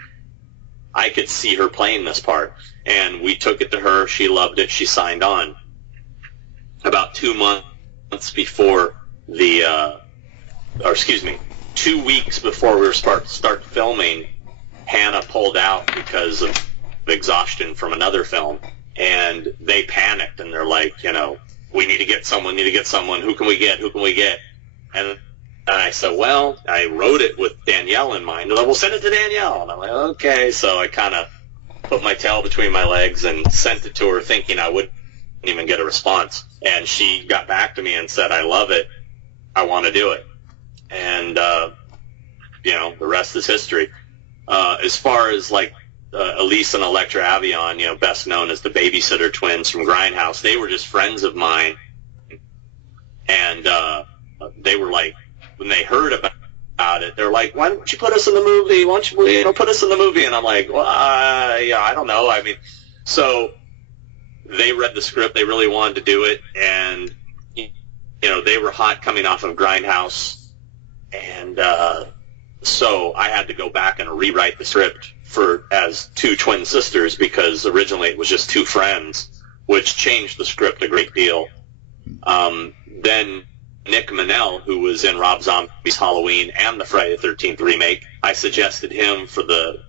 I could see her playing this part. And we took it to her. She loved it. She signed on. About 2 months before 2 weeks before we were start filming, Hannah pulled out because of exhaustion from another film, and they panicked, and they're like, we need to get someone, who can we get? And I said, well, I wrote it with Danielle in mind. They're like, well, send it to Danielle. And I'm like, okay. So I kind of put my tail between my legs and sent it to her, thinking I wouldn't even get a response. And she got back to me and said, I love it. I want to do it. And, the rest is history. As far as Elise and Electra Avion, best known as the babysitter twins from Grindhouse, they were just friends of mine. And they were like, when they heard about it, they're like, why don't you put us in the movie? Why don't you put us in the movie? And I'm like, well, I don't know. I mean, so they read the script. They really wanted to do it. And, they were hot coming off of Grindhouse. And so I had to go back and rewrite the script as two twin sisters, because originally it was just two friends, which changed the script a great deal. Then Nick Manell, who was in Rob Zombie's Halloween and the Friday the 13th remake, I suggested him for the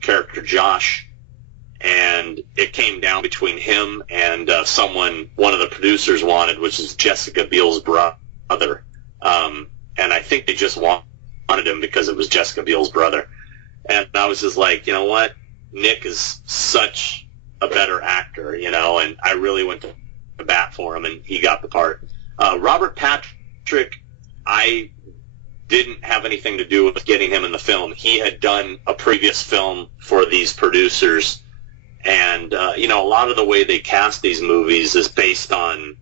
character Josh, and it came down between him and one of the producers wanted, which is Jessica Biel's brother. And I think they just wanted him because it was Jessica Biel's brother. And I was just like, you know what? Nick is such a better actor, and I really went to bat for him, and he got the part. Robert Patrick, I didn't have anything to do with getting him in the film. He had done a previous film for these producers, and, a lot of the way they cast these movies is based on,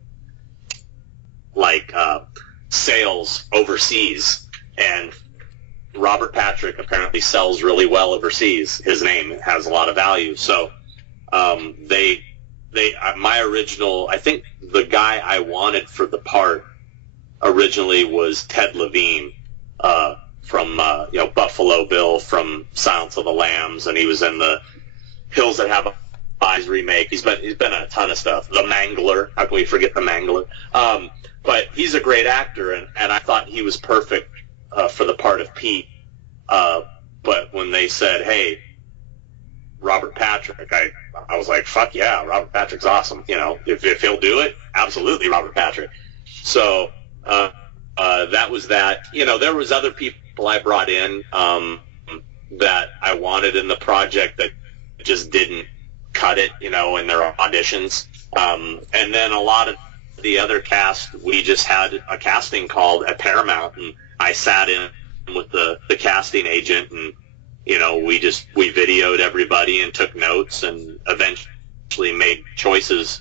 sales overseas, and Robert Patrick apparently sells really well overseas. His name has a lot of value. So my original, I think the guy I wanted for the part originally was Ted Levine from Buffalo Bill from Silence of the Lambs, and he was in the Hills That Have Eyes remake. He's been in a ton of stuff. The Mangler, how can we forget the Mangler? But he's a great actor, and I thought he was perfect for the part of Pete. But when they said, hey, Robert Patrick, I was like, fuck yeah, Robert Patrick's awesome. If he'll do it, absolutely Robert Patrick. So that was that. There was other people I brought in that I wanted in the project that just didn't cut it, in their auditions. And then a lot of the other cast, we just had a casting called at Paramount, and I sat in with the casting agent, and we videoed everybody and took notes, and eventually made choices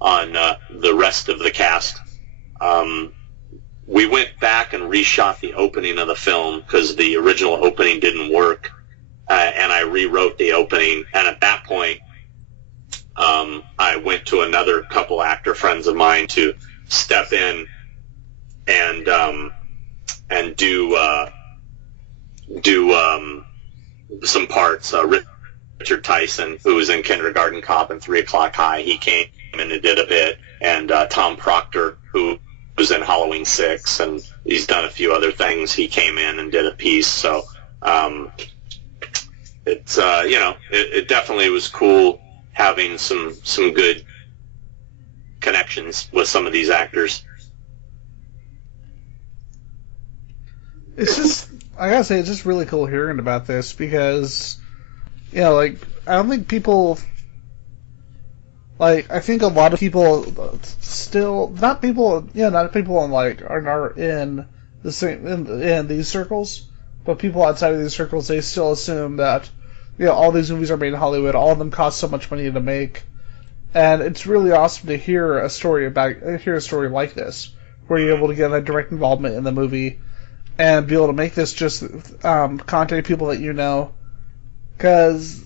on the rest of the cast. We went back and reshot the opening of the film because the original opening didn't work, and I rewrote the opening, and at that point I went to another couple actor friends of mine to step in and do some parts. Richard Tyson, who was in Kindergarten Cop and 3 O'Clock High, he came in and did a bit. And Tom Proctor, who was in Halloween 6, and he's done a few other things, he came in and did a piece. So it's it definitely was cool having some good connections with some of these actors. It's just, I gotta say, it's just really cool hearing about this because, I don't think people, I think a lot of people still, not people in, are in the same, in these circles, but people outside of these circles, they still assume that, all these movies are made in Hollywood, all of them cost so much money to make, and it's really awesome to hear a story like this, where you're able to get a direct involvement in the movie, and be able to make this just contact people that you know, because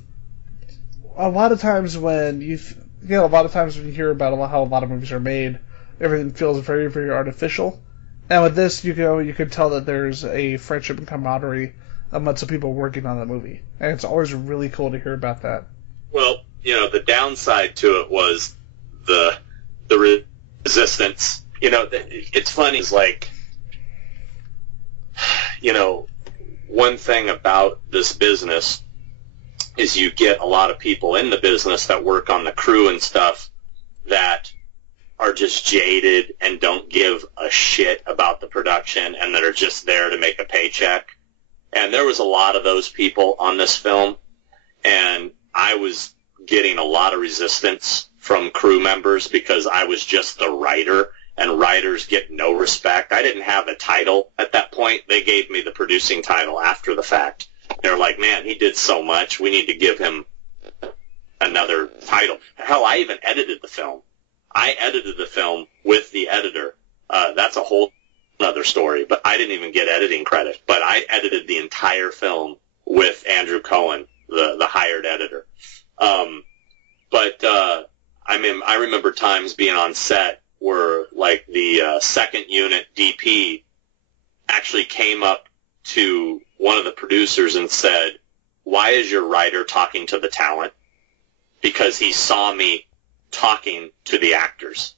a lot of times when you hear about how a lot of movies are made, everything feels very, very artificial. And with this, you could tell that there's a friendship and camaraderie amongst the people working on the movie, and it's always really cool to hear about that. Well, the downside to it was the resistance. It's funny. It's one thing about this business is you get a lot of people in the business that work on the crew and stuff that are just jaded and don't give a shit about the production and that are just there to make a paycheck. And there was a lot of those people on this film, and I was getting a lot of resistance from crew members because I was just the writer, and writers get no respect. I didn't have a title at that point. They gave me the producing title after the fact. They're like, man, he did so much, we need to give him another title. Hell, I even edited the film. I edited the film with the editor. That's a whole other story, but I didn't even get editing credit. But I edited the entire film with Andrew Cohen, the hired editor. I remember times being on set where, the second unit DP actually came up to one of the producers and said, "Why is your writer talking to the talent?" Because he saw me talking to the actors.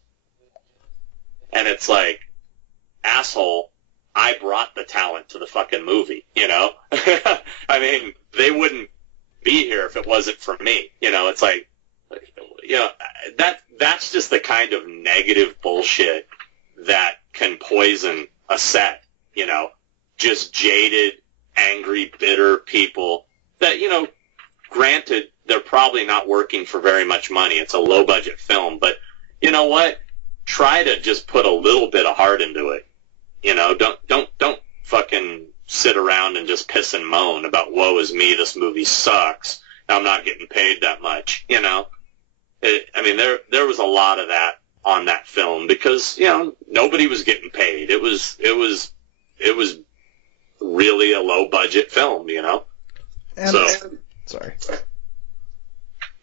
And it's like, asshole, I brought the talent to the fucking movie, I mean, they wouldn't be here if it wasn't for me. It's like, that's just the kind of negative bullshit that can poison a set, just jaded, angry, bitter people that, granted, they're probably not working for very much money. It's a low-budget film, but you know what? Try to just put a little bit of heart into it. Don't fucking sit around and just piss and moan about, woe is me, this movie sucks, I'm not getting paid that much, there was a lot of that on that film because, nobody was getting paid. It was really a low-budget film, Sorry.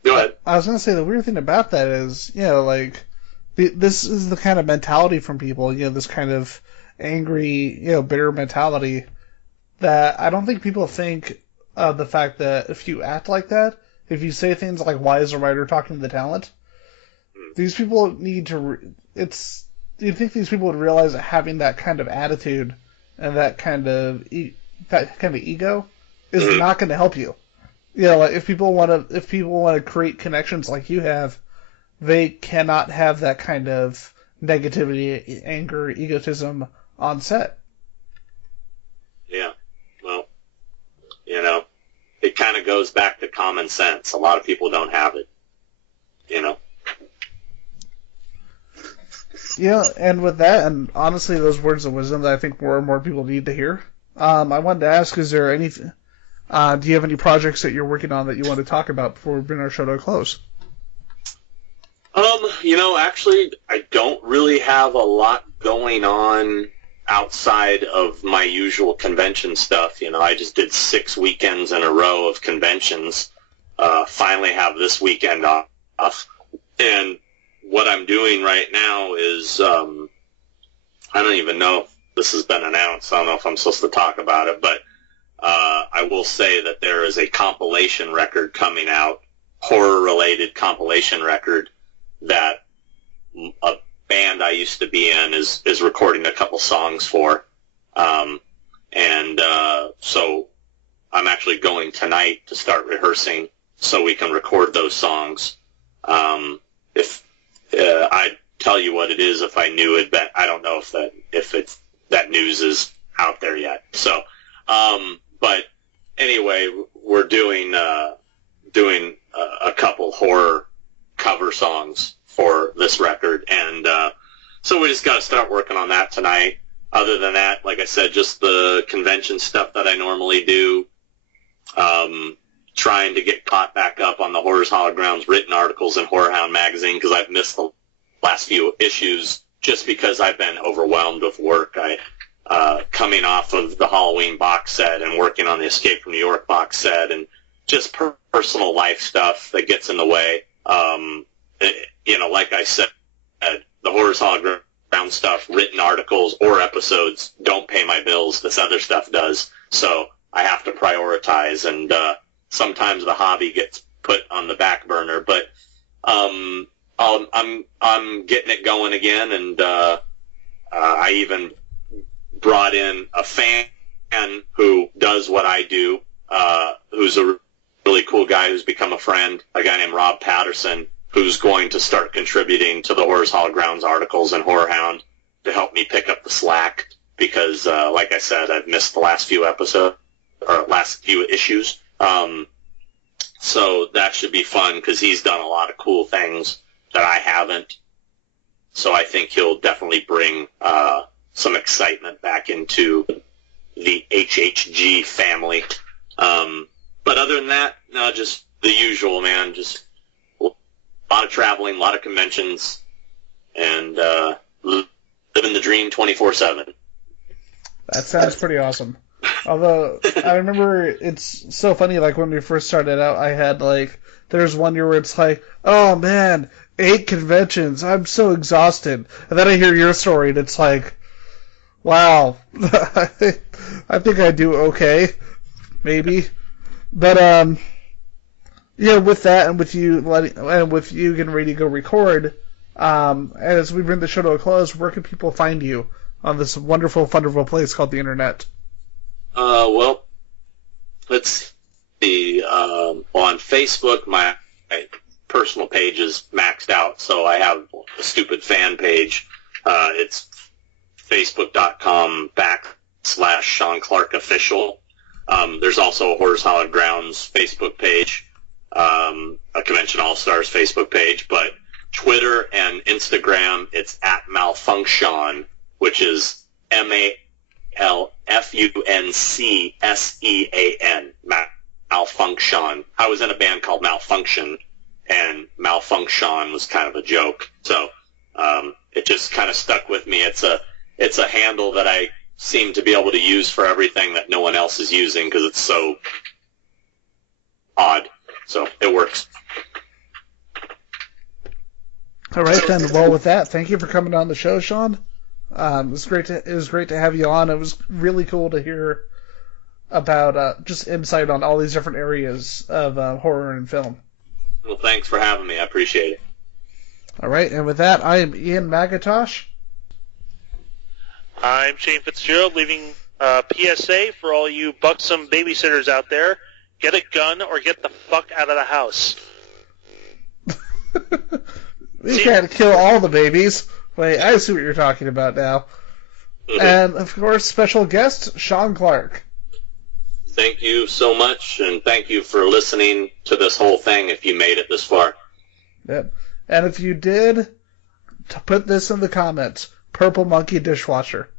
Go ahead. I was going to say, the weird thing about that is, this is the kind of mentality from people, this kind of angry, bitter mentality that I don't think people think of the fact that if you act like that, if you say things like, why is a writer talking to the talent? These people need to, do you think these people would realize that having that kind of attitude and that kind of ego is not going to help you? If people want to create connections like you have, they cannot have that kind of negativity, anger, egotism on set. Yeah. Well, it kind of goes back to common sense. A lot of people don't have it. Yeah, and with that, and honestly, those words of wisdom that I think more and more people need to hear. I wanted to ask: is there any? Do you have any projects that you're working on that you want to talk about before we bring our show to a close? Actually, I don't really have a lot going on outside of my usual convention stuff. I just did 6 weekends in a row of conventions. Finally have this weekend off. And what I'm doing right now is, I don't even know if this has been announced. I don't know if I'm supposed to talk about it, but I will say that there is a compilation record coming out, horror-related compilation record, that a band I used to be in is recording a couple songs for. So I'm actually going tonight to start rehearsing so we can record those songs. If I'd tell you what it is if I knew it, but I don't know if that news is out there yet. So, but anyway, we're doing a couple horror cover songs for this record, and so we just got to start working on that tonight. Other than that, like I said, just the convention stuff that I normally do. Trying to get caught back up on the Horrors Hallowed Grounds written articles in HorrorHound Magazine because I've missed the last few issues just because I've been overwhelmed with work. Coming off of the Halloween box set and working on the Escape from New York box set and just personal life stuff that gets in the way. Like I said, the Horrors Hallowed Grounds stuff, written articles or episodes don't pay my bills. This other stuff does. So I have to prioritize, and sometimes the hobby gets put on the back burner. But I'm getting it going again, and I even brought in a fan who does what I do, who's a really cool guy who's become a friend, a guy named Rob Patterson, who's going to start contributing to the Horrors Hallowed Grounds articles in HorrorHound to help me pick up the slack because, like I said, I've missed the last few episodes, or last few issues. So that should be fun because he's done a lot of cool things that I haven't. So I think he'll definitely bring some excitement back into the HHG family. But other than that, no, just the usual, man. Just a lot of traveling, a lot of conventions, and living the dream 24/7. That sounds pretty awesome. Although, I remember it's so funny, like, when we first started out, I had, like, there's one year where it's like, oh, man, 8 conventions, I'm so exhausted. And then I hear your story, and it's like, wow, I think I do okay, maybe. But, with that, and with you getting ready to go record, as we bring the show to a close, where can people find you on this wonderful, wonderful place called the Internet? Well, let's see. On Facebook, my personal page is maxed out, so I have a stupid fan page. It's facebook.com/Sean Clark Official. There's also a Horrors Hallowed Grounds Facebook page, a Convention All-Stars Facebook page, but Twitter and Instagram, it's @Malfunction, which is MALFUNCSEAN, Malfunction. I was in a band called Malfunction, and Malfunction was kind of a joke, so it just kind of stuck with me. It's a handle that I seem to be able to use for everything that no one else is using because it's so odd. So it works. All right, then. Well, with that, thank you for coming on the show, Sean. It was great to have you on. It was really cool to hear about just insight on all these different areas of horror and film. Well, thanks for having me. I appreciate it. All right, and with that, I am Ian McIntosh. I'm Shane Fitzgerald, leaving PSA for all you buxom babysitters out there. Get a gun or get the fuck out of the house. We can't kill all the babies. Wait, I see what you're talking about now. And, of course, special guest, Sean Clark. Thank you so much, and thank you for listening to this whole thing if you made it this far. Yep. And if you did, to put this in the comments, Purple Monkey Dishwasher.